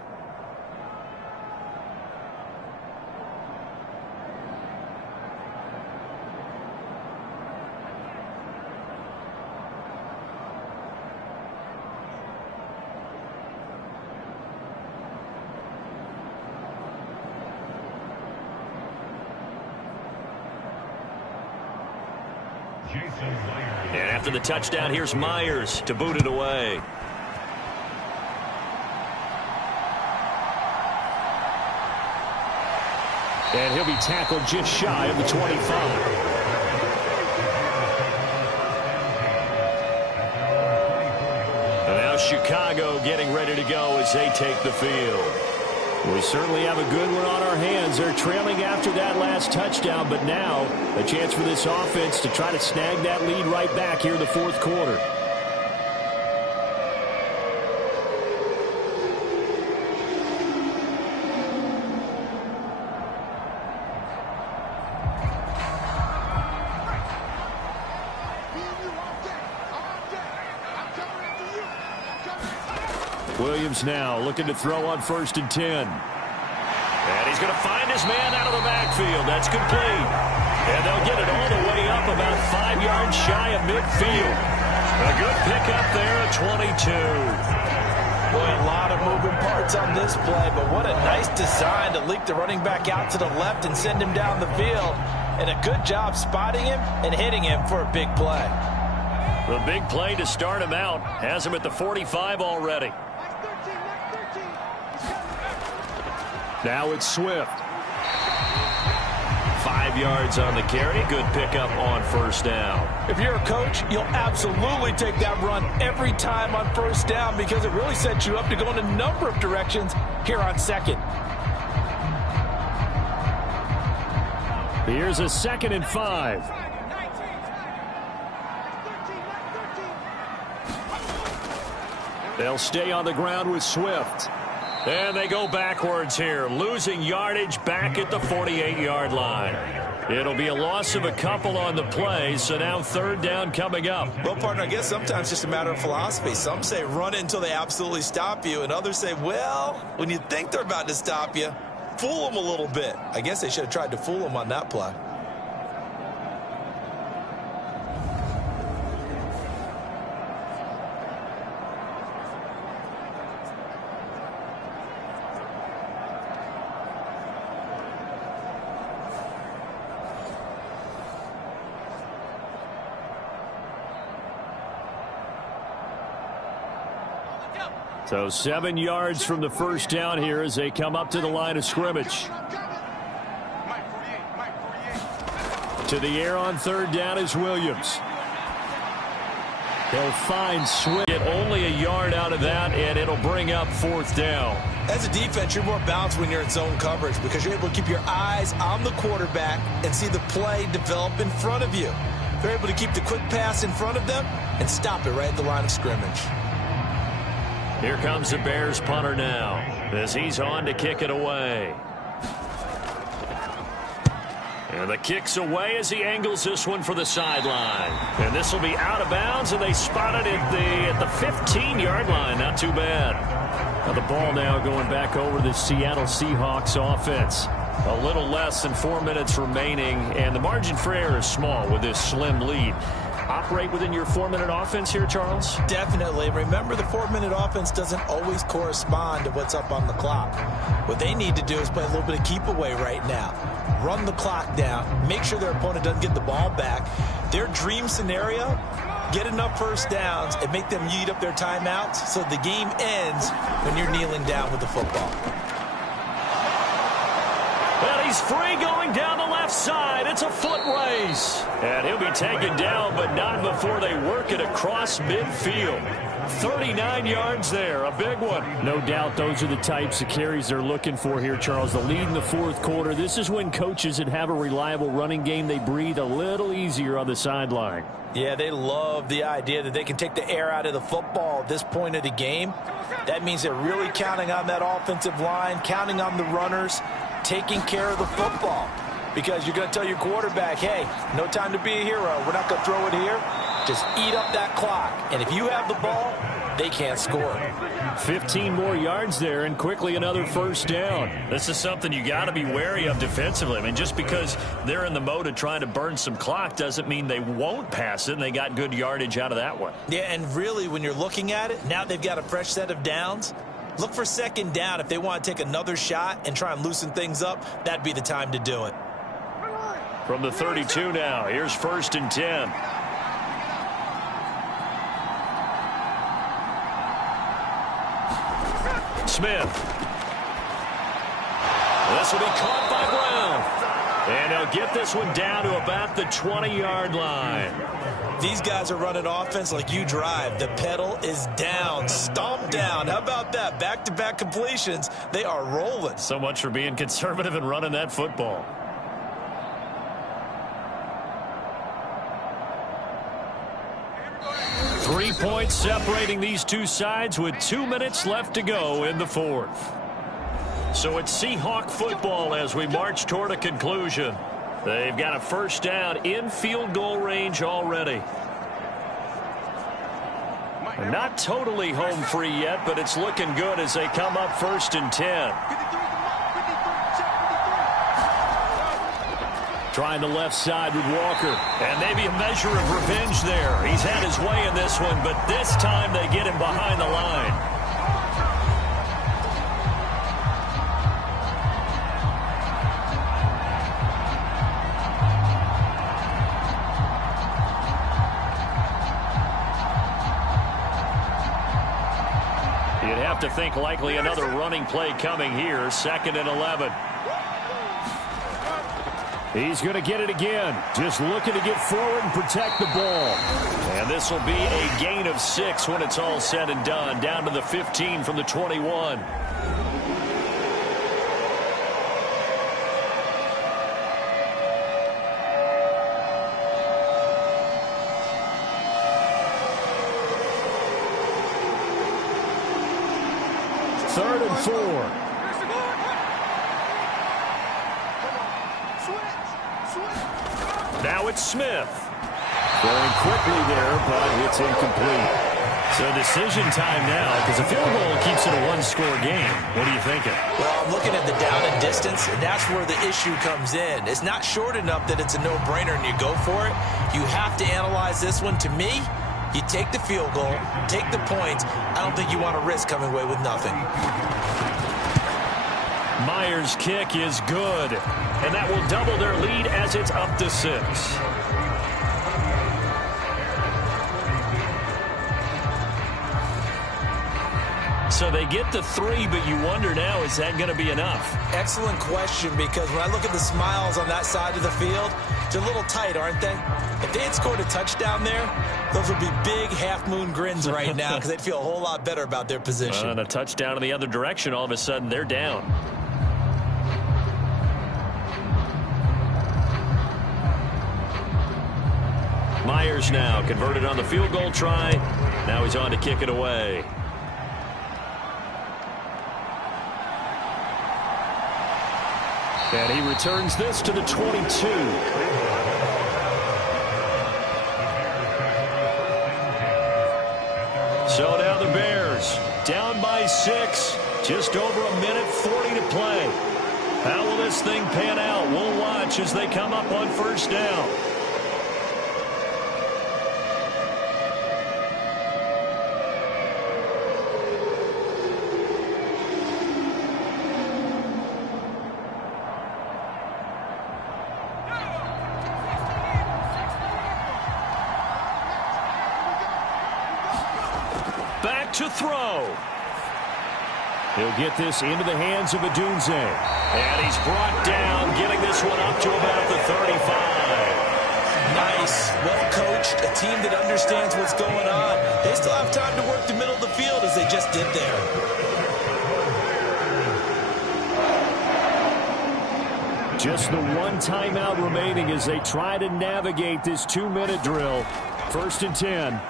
And after the touchdown, here's Myers to boot it away. And he'll be tackled just shy of the 25. And now Chicago getting ready to go as they take the field. We certainly have a good one on our hands. They're trailing after that last touchdown, but now a chance for this offense to try to snag that lead right back here in the fourth quarter. Williams now looking to throw on 1st and 10. And he's going to find his man out of the backfield. That's complete. And they'll get it all the way up about 5 yards shy of midfield. A good pickup there at 22. Boy, a lot of moving parts on this play, but what a nice design to leak the running back out to the left and send him down the field. And a good job spotting him and hitting him for a big play. The big play to start him out has him at the 45 already. Now it's Swift. 5 yards on the carry. Good pickup on 1st down. If you're a coach, you'll absolutely take that run every time on 1st down because it really sets you up to go in a number of directions here on 2nd. Here's a 2nd and 5. They'll stay on the ground with Swift. And they go backwards here, losing yardage back at the 48-yard line. It'll be a loss of a couple on the play, so now 3rd down coming up. Well, partner, I guess sometimes it's just a matter of philosophy. Some say run until they absolutely stop you, and others say, well, when you think they're about to stop you, fool them a little bit. I guess they should have tried to fool them on that play. So 7 yards from the 1st down here as they come up to the line of scrimmage. To the air on 3rd down is Williams. They'll find Swift. Get only a yard out of that, and it'll bring up 4th down. As a defense, you're more balanced when you're in zone coverage because you're able to keep your eyes on the quarterback and see the play develop in front of you. They're able to keep the quick pass in front of them and stop it right at the line of scrimmage. Here comes the Bears punter now as he's on to kick it away. And the kick's away as he angles this one for the sideline. And this will be out of bounds, and they spot it at the 15-yard line. Not too bad. Now the ball now going back over the Seattle Seahawks offense. A little less than 4 minutes remaining, and the margin for error is small with this slim lead. Operate within your 4-minute offense here, Charles? Definitely. Remember, the 4-minute offense doesn't always correspond to what's up on the clock. What they need to do is play a little bit of keep away right now. Run the clock down. Make sure their opponent doesn't get the ball back. Their dream scenario, get enough 1st downs and make them eat up their timeouts so the game ends when you're kneeling down with the football. And he's free going down the left side. It's a foot race. And he'll be taken down, but not before they work it across midfield. 39 yards there, a big one. No doubt those are the types of carries they're looking for here, Charles. The lead in the fourth quarter. This is when coaches that have a reliable running game, they breathe a little easier on the sideline. Yeah, they love the idea that they can take the air out of the football at this point of the game. That means they're really counting on that offensive line, counting on the runners, taking care of the football. Because you're going to tell your quarterback, hey, no time to be a hero. We're not going to throw it here. Just eat up that clock. And if you have the ball, they can't score. 15 more yards there, and quickly another first down. This is something you got to be wary of defensively. I mean, just because they're in the mode of trying to burn some clock doesn't mean they won't pass it, and they got good yardage out of that one. Yeah, and really, when you're looking at it, now they've got a fresh set of downs. Look for second down. If they want to take another shot and try and loosen things up, that'd be the time to do it. From the 32 now, here's 1st and 10. Smith. This will be caught by Brown. And he'll get this one down to about the 20-yard line. These guys are running offense like you drive. The pedal is down, stomp down. How about that? Back-to-back completions. They are rolling. So much for being conservative and running that football. 3 points separating these two sides with 2 minutes left to go in the fourth. So it's Seahawk football as we march toward a conclusion. They've got a first down in field goal range already. They're not totally home free yet, but it's looking good as they come up 1st and 10. Trying the left side with Walker. And maybe a measure of revenge there. He's had his way in this one, but this time they get him behind the line. You'd have to think likely another running play coming here. 2nd and 11. He's going to get it again. Just looking to get forward and protect the ball. And this will be a gain of 6 when it's all said and done. Down to the 15 from the 21. Third and 4. Now it's Smith. Going quickly there, but it's incomplete. So decision time now, because a field goal keeps it a one-score game. What are you thinking? Well, I'm looking at the down and distance, and that's where the issue comes in. It's not short enough that it's a no-brainer and you go for it. You have to analyze this one. To me, you take the field goal, take the points. I don't think you want to risk coming away with nothing. Myers' kick is good, and that will double their lead as it's up to 6. So they get the 3, but you wonder now, is that going to be enough? Excellent question, because when I look at the smiles on that side of the field, they're a little tight, aren't they? If they had scored a touchdown there, those would be big half-moon grins right now because they'd feel a whole lot better about their position. And a touchdown in the other direction, all of a sudden they're down. Myers now converted on the field goal try. Now he's on to kick it away. And he returns this to the 22. So now the Bears down by 6. Just over a minute 40 to play. How will this thing pan out? We'll watch as they come up on first down. Back to throw. He'll get this into the hands of Adunze. And he's brought down, getting this one up to about the 35. Nice, well coached, a team that understands what's going on. They still have time to work the middle of the field as they just did there. Just the one timeout remaining as they try to navigate this 2-minute drill. 1st and 10.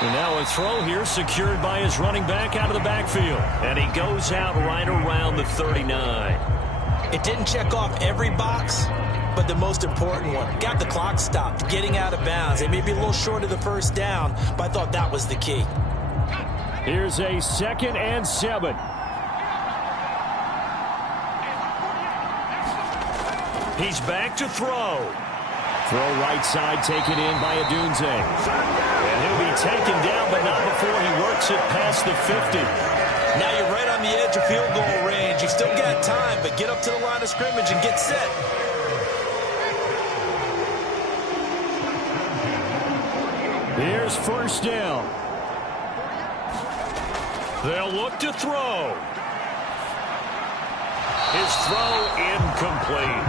And now a throw here secured by his running back out of the backfield. And he goes out right around the 39. It didn't check off every box, but the most important one. Got the clock stopped, getting out of bounds. They may be a little short of the first down, but I thought that was the key. Here's a 2nd and 7. He's back to throw. Throw right side, taken in by Adunze. And he'll be taken down, but not before he works it past the 50. Now you're right on the edge of field goal range. You've still got time, but get up to the line of scrimmage and get set. Here's 1st down. They'll look to throw. His throw incomplete.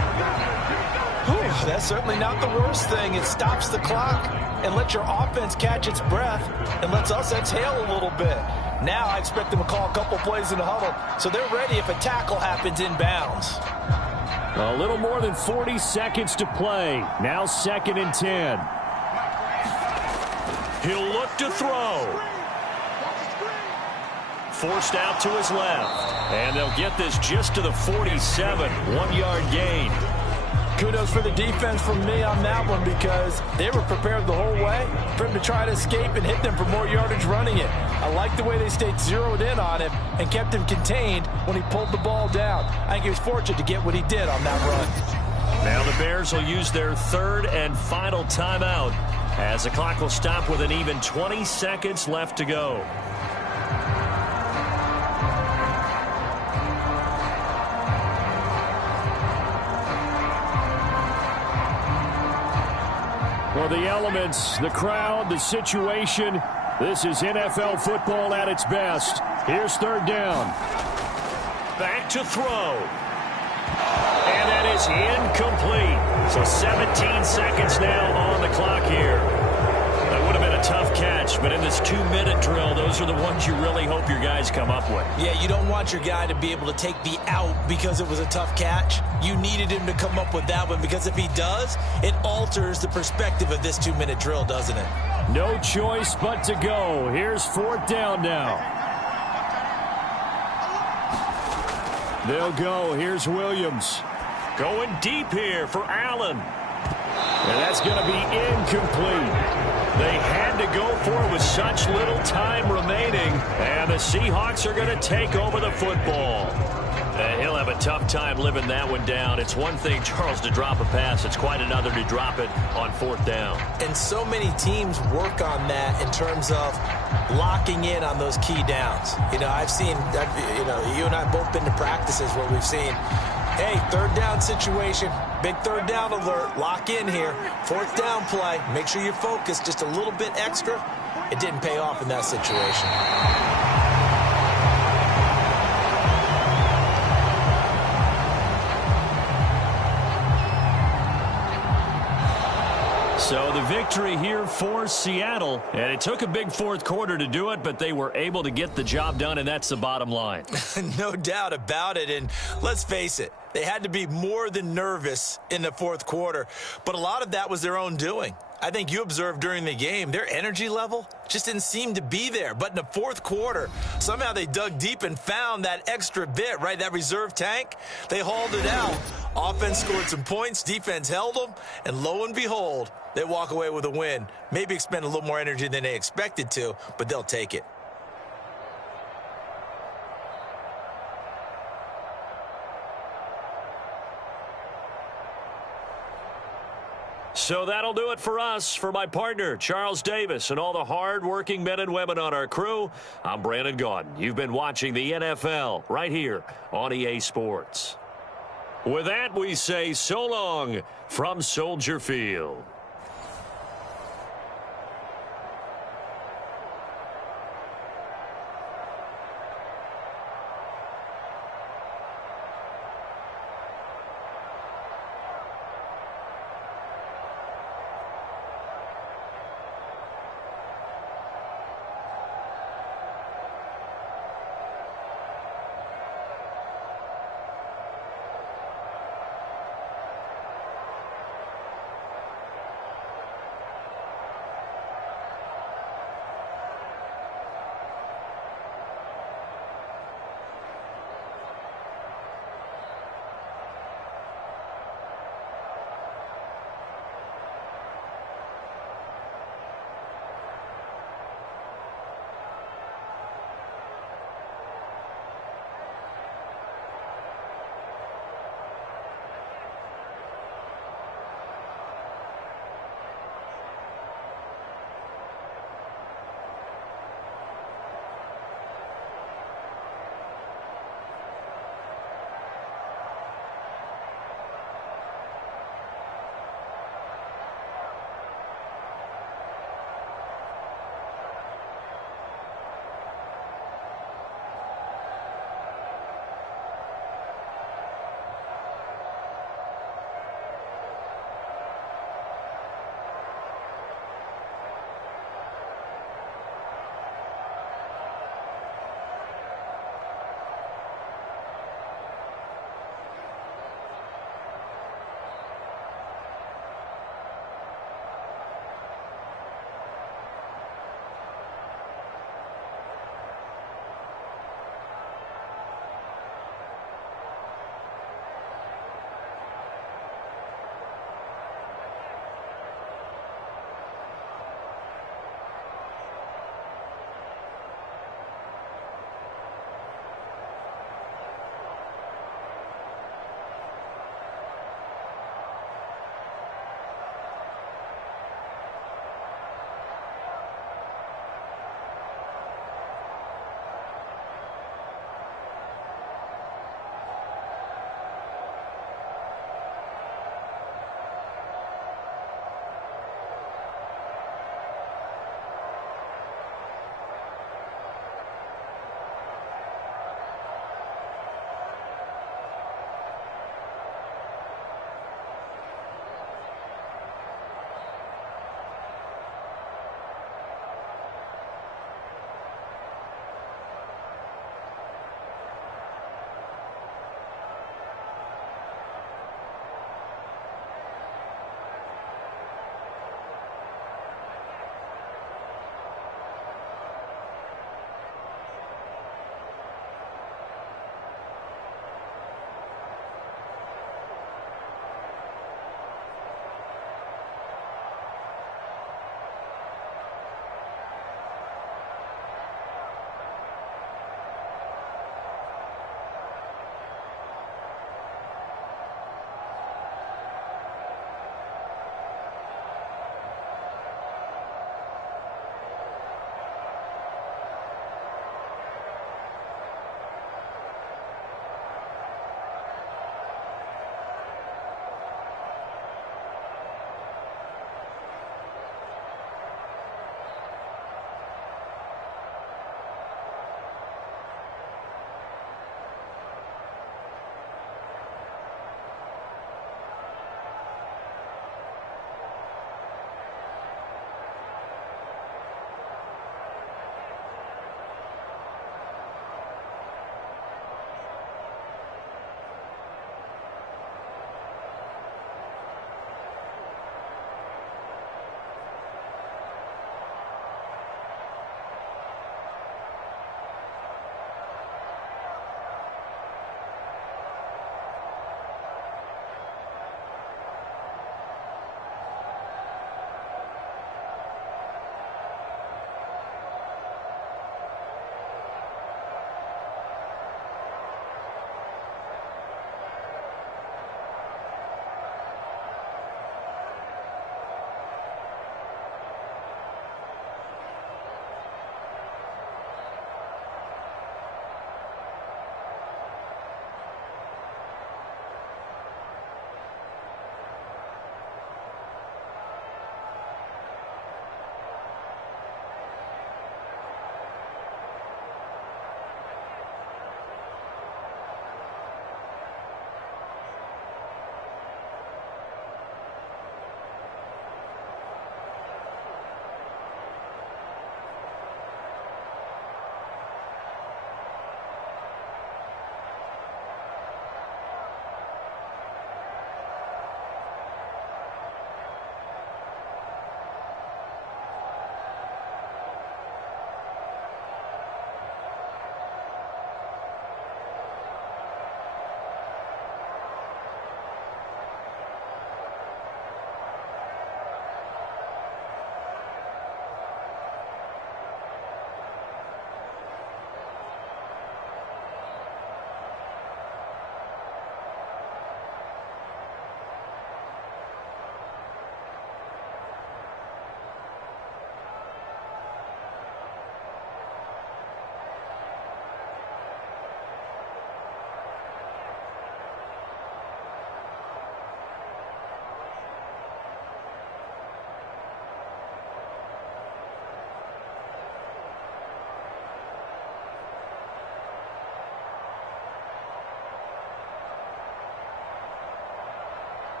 Whew, that's certainly not the worst thing. It stops the clock and lets your offense catch its breath and lets us exhale a little bit. Now I expect them to call a couple plays in the huddle so they're ready if a tackle happens inbounds. A little more than 40 seconds to play. Now 2nd and 10. He'll look to throw. Forced out to his left. And they'll get this just to the 47. 1-yard gain. Kudos for the defense from me on that one because they were prepared the whole way for him to try to escape and hit them for more yardage running it. I like the way they stayed zeroed in on him and kept him contained when he pulled the ball down. I think he was fortunate to get what he did on that run. Now the Bears will use their 3rd and final timeout as the clock will stop with an even 20 seconds left to go. Well, the elements, the crowd, the situation, this is NFL football at its best. Here's 3rd down. Back to throw. And that is incomplete. So 17 seconds now on the clock here. That would have been a tough catch, but in this 2-minute drill, those are the ones you really hope your guys come up with. Yeah, you don't want your guy to be able to take the out because it was a tough catch. You needed him to come up with that one because if he does, it alters the perspective of this 2-minute drill, doesn't it? No choice but to go. Here's 4th down now. They'll go. Here's Williams. Going deep here for Allen. And that's going to be incomplete. They had to go for it with such little time remaining. And the Seahawks are going to take over the football. And he'll have a tough time living that one down. It's one thing, Charles, to drop a pass. It's quite another to drop it on 4th down. And so many teams work on that in terms of locking in on those key downs. You know, you and I have both been to practices where we've seen, hey, 3rd down situation, big 3rd down alert, lock in here, 4th down play, make sure you're focused just a little bit extra. It didn't pay off in that situation. So the victory here for Seattle, and it took a big 4th quarter to do it, but they were able to get the job done, and that's the bottom line. No doubt about it, and let's face it, they had to be more than nervous in the 4th quarter, but a lot of that was their own doing. I think you observed during the game, their energy level just didn't seem to be there. But in the 4th quarter, somehow they dug deep and found that extra bit, right, that reserve tank. They hauled it out. Offense scored some points, defense held them, and lo and behold, they walk away with a win. Maybe expend a little more energy than they expected to, but they'll take it. So that'll do it for us. For my partner, Charles Davis, and all the hard-working men and women on our crew, I'm Brandon Gaudin. You've been watching the NFL right here on EA Sports. With that, we say so long from Soldier Field.